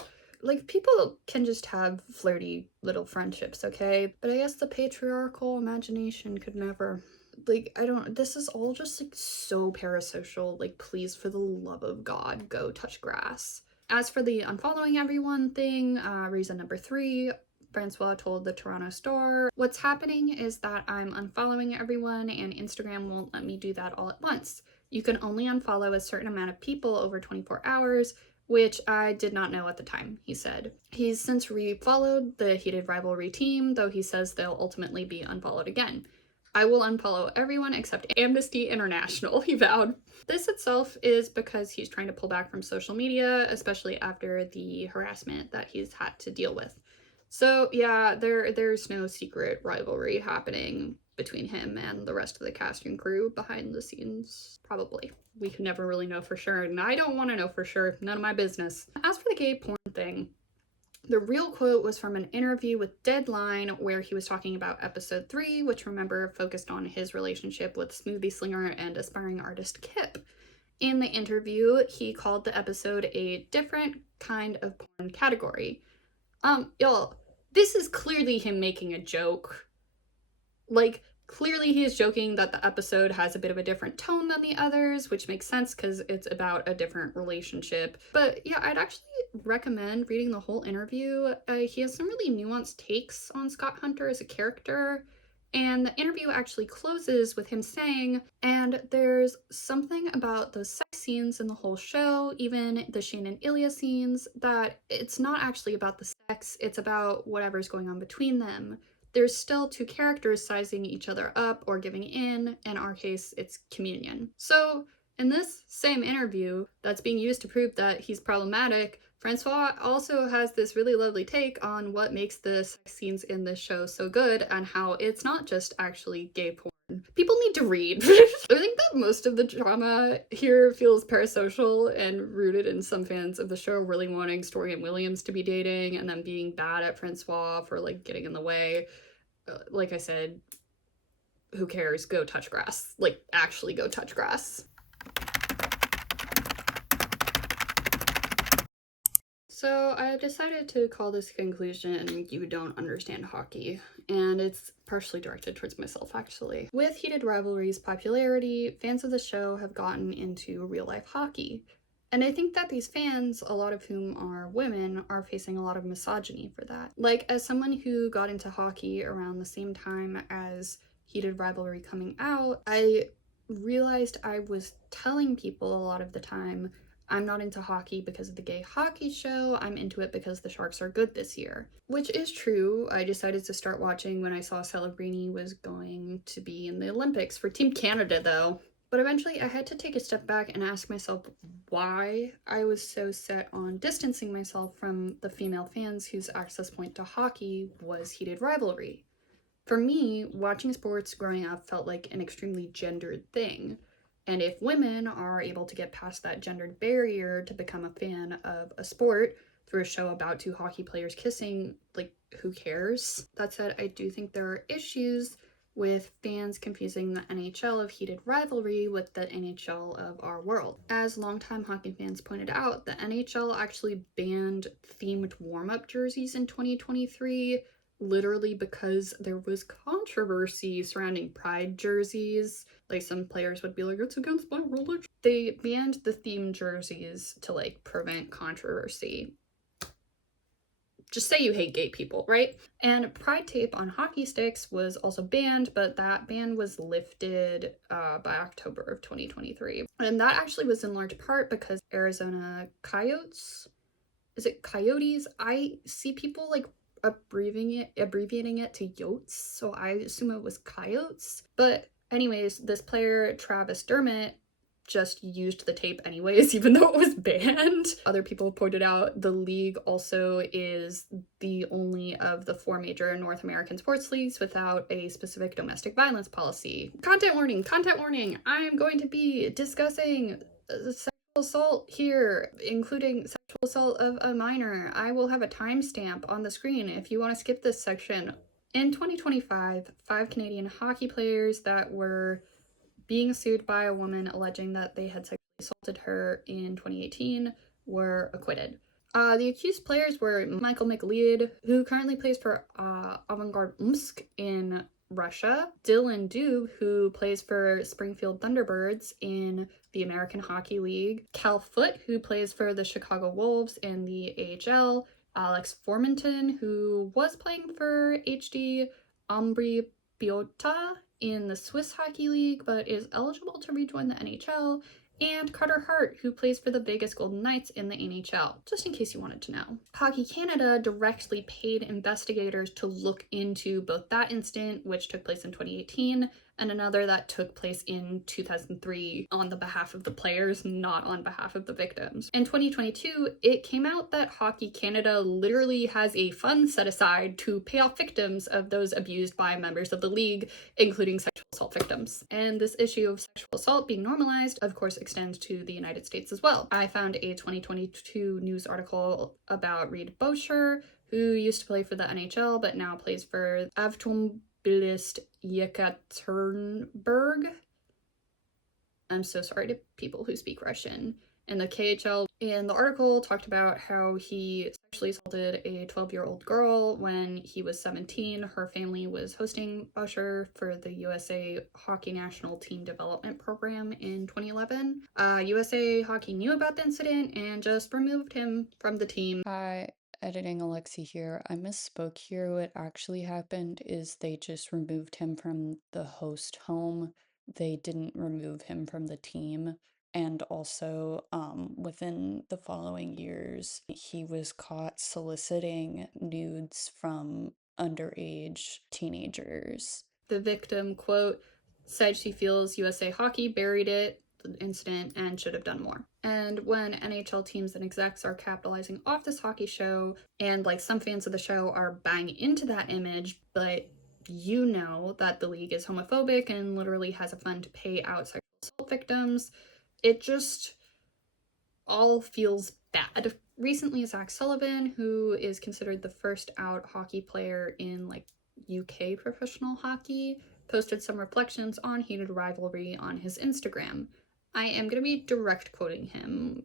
Like, people can just have flirty little friendships, okay? But I guess the patriarchal imagination could never. Like, I don't, this is all just like so parasocial. Like, please, for the love of God, go touch grass. As for the unfollowing everyone thing, reason number 3, Francois told the Toronto Star, "What's happening is that I'm unfollowing everyone and Instagram won't let me do that all at once. You can only unfollow a certain amount of people over 24 hours, which I did not know at the time," he said. He's since re-followed the Heated Rivalry team, though he says they'll ultimately be unfollowed again. "I will unfollow everyone except Amnesty International," he vowed. This itself is because he's trying to pull back from social media, especially after the harassment that he's had to deal with. So yeah, there's no secret rivalry happening between him and the rest of the cast and crew behind the scenes, probably. We can never really know for sure, and I don't want to know for sure. None of my business. As for the gay porn thing, the real quote was from an interview with Deadline where he was talking about episode 3, which, remember, focused on his relationship with smoothie slinger and aspiring artist Kip. In the interview, he called the episode a different kind of porn category. Y'all, this is clearly him making a joke. Like, clearly he is joking that the episode has a bit of a different tone than the others, which makes sense because it's about a different relationship. But yeah, I'd actually recommend reading the whole interview. He has some really nuanced takes on Scott Hunter as a character. And the interview actually closes with him saying, "And there's something about those sex scenes in the whole show, even the Shane and Ilya scenes, that it's not actually about the sex, it's about whatever's going on between them. There's still 2 characters sizing each other up or giving in our case, it's communion." So in this same interview that's being used to prove that he's problematic, Francois also has this really lovely take on what makes the sex scenes in this show so good and how it's not just actually gay porn. People need to read. I think that most of the drama here feels parasocial and rooted in some fans of the show really wanting Story and Williams to be dating and then being bad at Francois for like getting in the way. Like I said, who cares? Go touch grass. Like, actually go touch grass. So I've decided to call this conclusion "You Don't Understand Hockey," and it's partially directed towards myself, actually. With Heated Rivalry's popularity, fans of the show have gotten into real-life hockey. And I think that these fans, a lot of whom are women, are facing a lot of misogyny for that. Like, as someone who got into hockey around the same time as Heated Rivalry coming out, I realized I was telling people a lot of the time, I'm not into hockey because of the gay hockey show, I'm into it because the Sharks are good this year. Which is true. I decided to start watching when I saw Celebrini was going to be in the Olympics for Team Canada, though. But eventually I had to take a step back and ask myself why I was so set on distancing myself from the female fans whose access point to hockey was Heated Rivalry. For me, watching sports growing up felt like an extremely gendered thing. And if women are able to get past that gendered barrier to become a fan of a sport through a show about 2 hockey players kissing, like, who cares? That said, I do think there are issues with fans confusing the NHL of Heated Rivalry with the NHL of our world. As longtime hockey fans pointed out, the NHL actually banned themed warm-up jerseys in 2023, literally because there was controversy surrounding pride jerseys. Like, some players would be like, it's against my religion. They banned the theme jerseys to like prevent controversy. just say you hate gay people, right? And Pride tape on hockey sticks was also banned, but that ban was lifted by October of 2023. And that actually was in large part because Arizona Coyotes, is it Coyotes? I see people like abbreviating it to Yotes, so I assume it was Coyotes. But anyways, this player, Travis Dermott, just used the tape anyways, even though it was banned. Other people pointed out the league also is the only of the 4 major North American sports leagues without a specific domestic violence policy. Content warning, content warning. I'm going to be discussing sexual assault here, including sexual assault of a minor. I will have a timestamp on the screen if you want to skip this section. In 2025, 5 Canadian hockey players that were being sued by a woman alleging that they had sexually assaulted her in 2018 were acquitted. The accused players were Michael McLeod, who currently plays for Avangard Omsk in Russia, Dylan Dubé, who plays for Springfield Thunderbirds in the American Hockey League, Cal Foote, who plays for the Chicago Wolves in the AHL, Alex Formenton, who was playing for HD Ambri Biota in the Swiss Hockey League but is eligible to rejoin the NHL, and Carter Hart, who plays for the Vegas Golden Knights in the NHL, just in case you wanted to know. Hockey Canada directly paid investigators to look into both that incident, which took place in 2018, and another that took place in 2003 on the behalf of the players, not on behalf of the victims. In 2022, it came out that Hockey Canada literally has a fund set aside to pay off victims of those abused by members of the league, including sexual assault victims. And this issue of sexual assault being normalized, of course, extends to the United States as well. I found a 2022 news article about Reed Boucher, who used to play for the NHL but now plays for Avtomobilist Yekaterinburg. I'm so sorry to people who speak Russian. In the KHL, and the article talked about how he sexually assaulted a 12-year-old girl when he was 17. Her family was hosting Boucher for the USA Hockey National Team Development Program in 2011. USA Hockey knew about the incident and just removed him from the team. Hi, editing Alexi here. I misspoke here. What actually happened is they just removed him from the host home. They didn't remove him from the team. And also, within the following years, he was caught soliciting nudes from underage teenagers. The victim, quote, said she feels USA Hockey buried it, the incident, and should have done more. And when NHL teams and execs are capitalizing off this hockey show, and like some fans of the show are buying into that image, but you know that the league is homophobic and literally has a fund to pay out sexual assault victims, it just all feels bad. Recently, Zach Sullivan, who is considered the first out hockey player in like UK professional hockey, posted some reflections on heated rivalry on his Instagram. I am going to be direct quoting him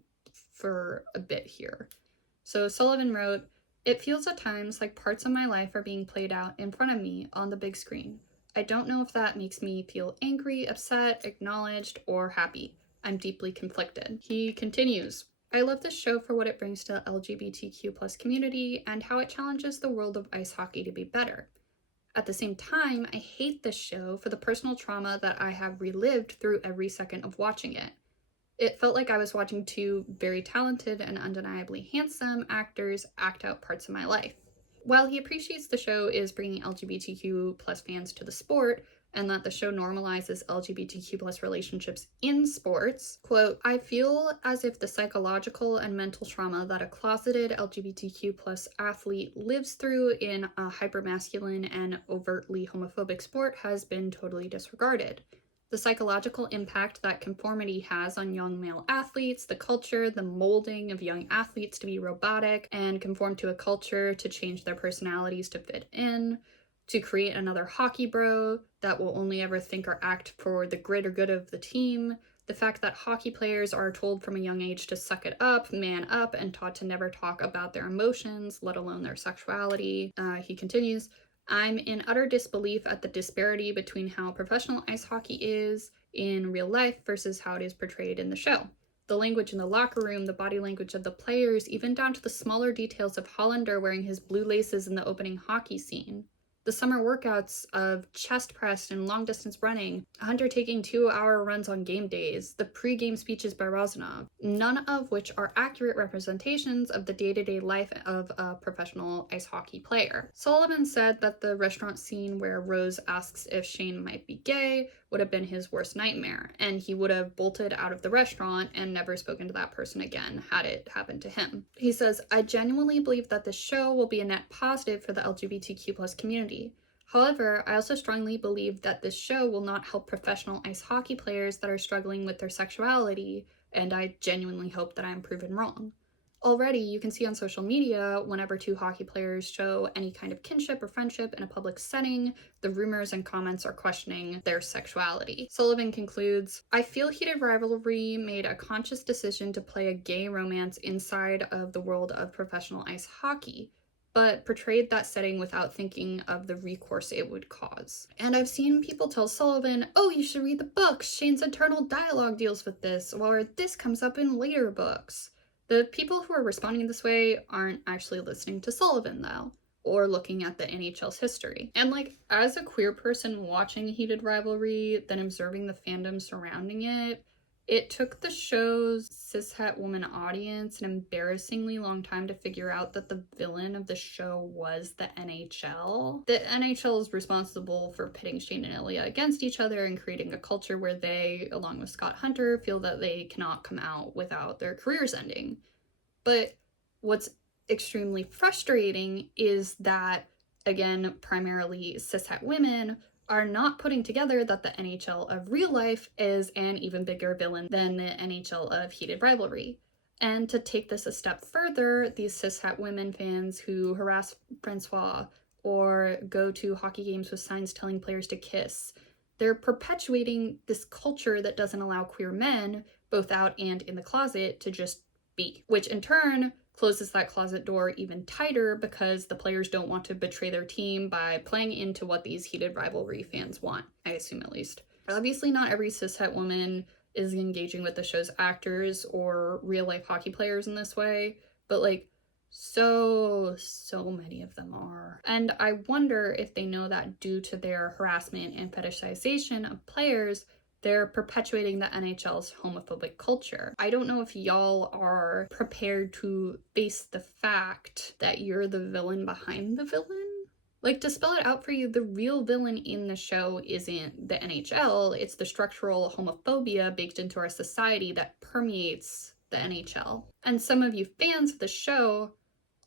for a bit here. So Sullivan wrote, "It feels at times like parts of my life are being played out in front of me on the big screen. I don't know if that makes me feel angry, upset, acknowledged, or happy. I'm deeply conflicted." He continues, "I love this show for what it brings to the LGBTQ plus community and how it challenges the world of ice hockey to be better. At the same time, I hate this show for the personal trauma that I have relived through every second of watching it. It felt like I was watching 2 very talented and undeniably handsome actors act out parts of my life." While he appreciates the show is bringing LGBTQ plus fans to the sport, and that the show normalizes LGBTQ plus relationships in sports, quote, "I feel as if the psychological and mental trauma that a closeted LGBTQ plus athlete lives through in a hypermasculine and overtly homophobic sport has been totally disregarded. The psychological impact that conformity has on young male athletes, the culture, the molding of young athletes to be robotic and conform to a culture to change their personalities to fit in, to create another hockey bro that will only ever think or act for the greater good of the team, the fact that hockey players are told from a young age to suck it up, man up, and taught to never talk about their emotions, let alone their sexuality." He continues, "I'm in utter disbelief at the disparity between how professional ice hockey is in real life versus how it is portrayed in the show. The language in the locker room, the body language of the players, even down to the smaller details of Hollander wearing his blue laces in the opening hockey scene. The summer workouts of chest press and long-distance running, Hunter taking 2-hour runs on game days, the pre-game speeches by Rozanov, none of which are accurate representations of the day-to-day life of a professional ice hockey player. Sullivan said that the restaurant scene where Rose asks if Shane might be gay would have been his worst nightmare, and he would have bolted out of the restaurant and never spoken to that person again had it happened to him. He says, "I genuinely believe that the show will be a net positive for the LGBTQ+ community. However, I also strongly believe that this show will not help professional ice hockey players that are struggling with their sexuality, and I genuinely hope that I am proven wrong." Already, you can see on social media, whenever two hockey players show any kind of kinship or friendship in a public setting, the rumors and comments are questioning their sexuality. Sullivan concludes, "I feel Heated Rivalry made a conscious decision to play a gay romance inside of the world of professional ice hockey, but portrayed that setting without thinking of the recourse it would cause." And I've seen people tell Sullivan, "Oh, you should read the books. Shane's internal dialogue deals with this," or "this comes up in later books." The people who are responding this way aren't actually listening to Sullivan, though, or looking at the NHL's history. And like, as a queer person watching Heated Rivalry, then observing the fandom surrounding it, it took the show's cishet woman audience an embarrassingly long time to figure out that the villain of the show was the NHL. The NHL is responsible for pitting Shane and Ilya against each other and creating a culture where they, along with Scott Hunter, feel that they cannot come out without their careers ending. But what's extremely frustrating is that, again, primarily cishet women are not putting together that the NHL of real life is an even bigger villain than the NHL of Heated Rivalry. And to take this a step further, these cishet women fans who harass Francois or go to hockey games with signs telling players to kiss, they're perpetuating this culture that doesn't allow queer men, both out and in the closet, to just be, which in turn closes that closet door even tighter because the players don't want to betray their team by playing into what these Heated Rivalry fans want, I assume at least. Obviously, not every cishet woman is engaging with the show's actors or real-life hockey players in this way, but like, so many of them are. And I wonder if they know that due to their harassment and fetishization of players, they're perpetuating the NHL's homophobic culture. I don't know if y'all are prepared to face the fact that you're the villain behind the villain. Like, to spell it out for you, the real villain in the show isn't the NHL, it's the structural homophobia baked into our society that permeates the NHL. And some of you fans of the show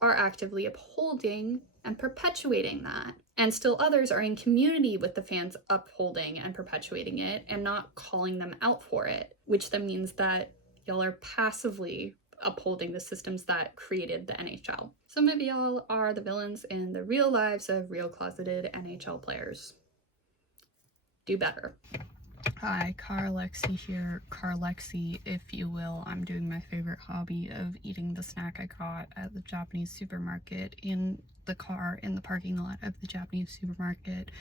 are actively upholding and perpetuating that. And still others are in community with the fans upholding and perpetuating it and not calling them out for it, which then means that y'all are passively upholding the systems that created the NHL. Some of y'all are the villains in the real lives of real closeted NHL players. Do better. Hi, Carlexi here. Carlexi, if you will. I'm doing my favorite hobby of eating the snack I got at the Japanese supermarket in the car in the parking lot of the Japanese supermarket.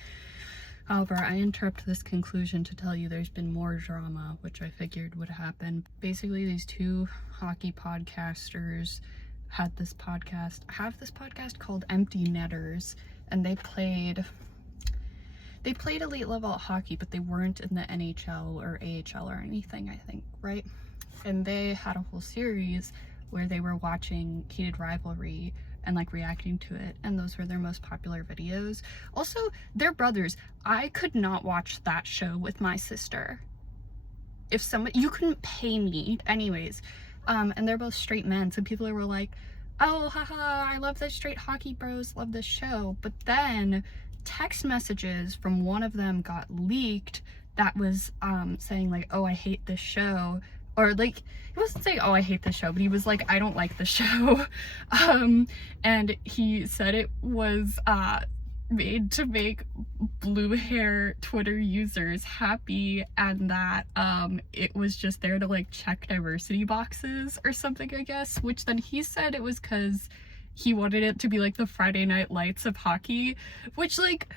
However, I interrupt this conclusion to tell you there's been more drama, which I figured would happen. Basically, these two hockey podcasters have this podcast called Empty Netters, and they played elite level hockey, but they weren't in the NHL or AHL or anything, I think, right? And they had a whole series where they were watching Heated Rivalry and like reacting to it, and those were their most popular videos. Also, they're brothers. I could not watch that show with my sister. If somebody, you couldn't pay me. Anyways, and they're both straight men, so people were like, "Oh, haha, I love the straight hockey bros, love this show." But then text messages from one of them got leaked that was saying like, "Oh, I hate this show," or like, he wasn't saying, "Oh, I hate this show," but he was like, "I don't like the show." And he said it was made to make blue hair Twitter users happy, and that it was just there to like check diversity boxes or something, I guess, which then he said it was because he wanted it to be like the Friday Night Lights of hockey, which like,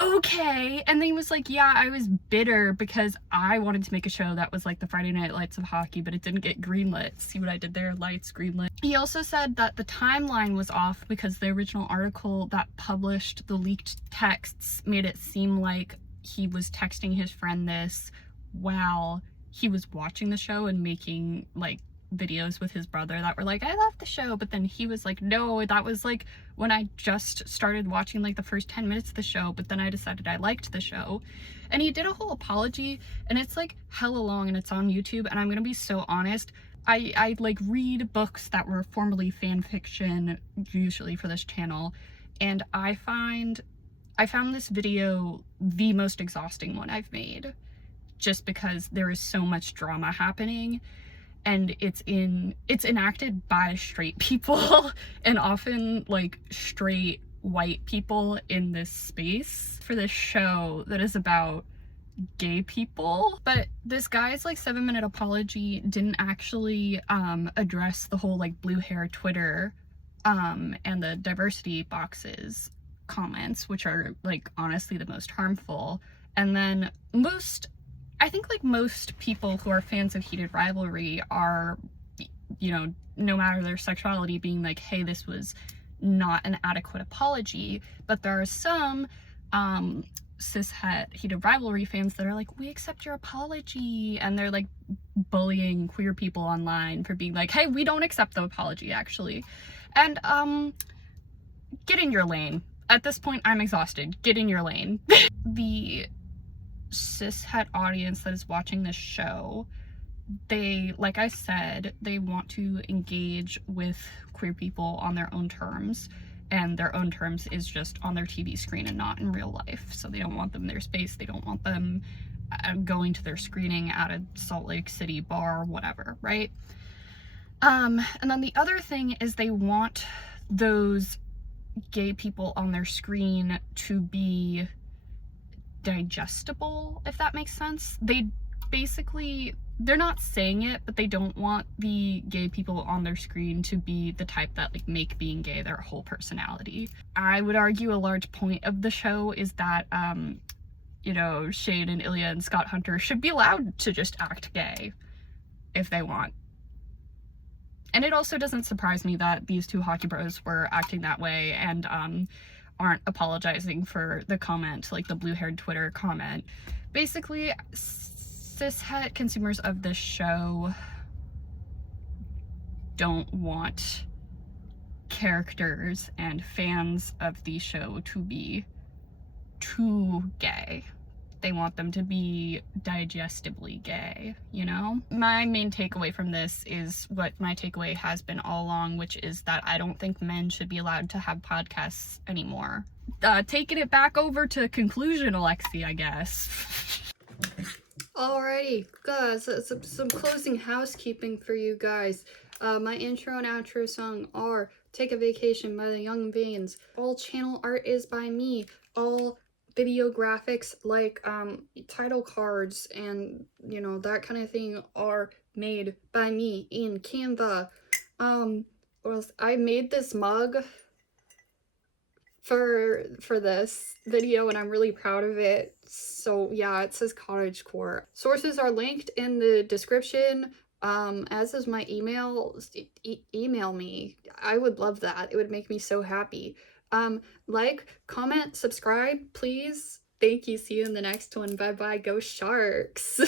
okay. And then he was like, yeah, I was bitter because I wanted to make a show that was like the Friday Night Lights of hockey, but it didn't get greenlit. See what I did there? Lights, greenlit. He also said that the timeline was off because the original article that published the leaked texts made it seem like he was texting his friend this while he was watching the show and making like videos with his brother that were like, I love the show, but then he was like, no, that was like when I just started watching like the first 10 minutes of the show, but then I decided I liked the show. And he did a whole apology, and it's like hella long, and it's on YouTube. And I'm gonna be so honest, I like read books that were formerly fan fiction, usually for this channel, and I found this video the most exhausting one I've made, just because there is so much drama happening, and it's enacted by straight people and often like straight white people in this space for this show that is about gay people. But this guy's like 7-minute apology didn't actually address the whole like blue hair Twitter and the diversity boxes comments, which are like honestly the most harmful. And then I think like most people who are fans of Heated Rivalry are, you know, no matter their sexuality, being like, hey, this was not an adequate apology. But there are some cishet Heated Rivalry fans that are like, we accept your apology, and they're like bullying queer people online for being like, hey, we don't accept the apology actually. And get in your lane. At this point, I'm exhausted. Get in your lane. The cishet audience that is watching this show, they, like I said, they want to engage with queer people on their own terms, and their own terms is just on their TV screen and not in real life. So they don't want them in their space, they don't want them going to their screening at a Salt Lake City bar, whatever, right? And then the other thing is they want those gay people on their screen to be digestible, if that makes sense. They're not saying it, but they don't want the gay people on their screen to be the type that like make being gay their whole personality. I would argue a large point of the show is that you know, Shane and Ilya and Scott Hunter should be allowed to just act gay if they want. And it also doesn't surprise me that these two hockey bros were acting that way and aren't apologizing for the comment, like the blue-haired Twitter comment. Basically, cishet consumers of this show don't want characters and fans of the show to be too gay. They want them to be digestibly gay, you know? My main takeaway from this is what my takeaway has been all along, which is that I don't think men should be allowed to have podcasts anymore. Taking it back over to conclusion, Alexi, I guess. Alrighty, guys, some closing housekeeping for you guys. My intro and outro song are Take a Vacation by the Young Veins. All channel art is by me. All video graphics like title cards and, you know, that kind of thing are made by me in Canva. What else? I made this mug for this video and I'm really proud of it. So yeah, it says cottagecore. Sources are linked in the description, as is my email. Email me. I would love that. It would make me so happy. Like, comment, subscribe, please. Thank you. See you in the next one. Bye bye. Go Sharks.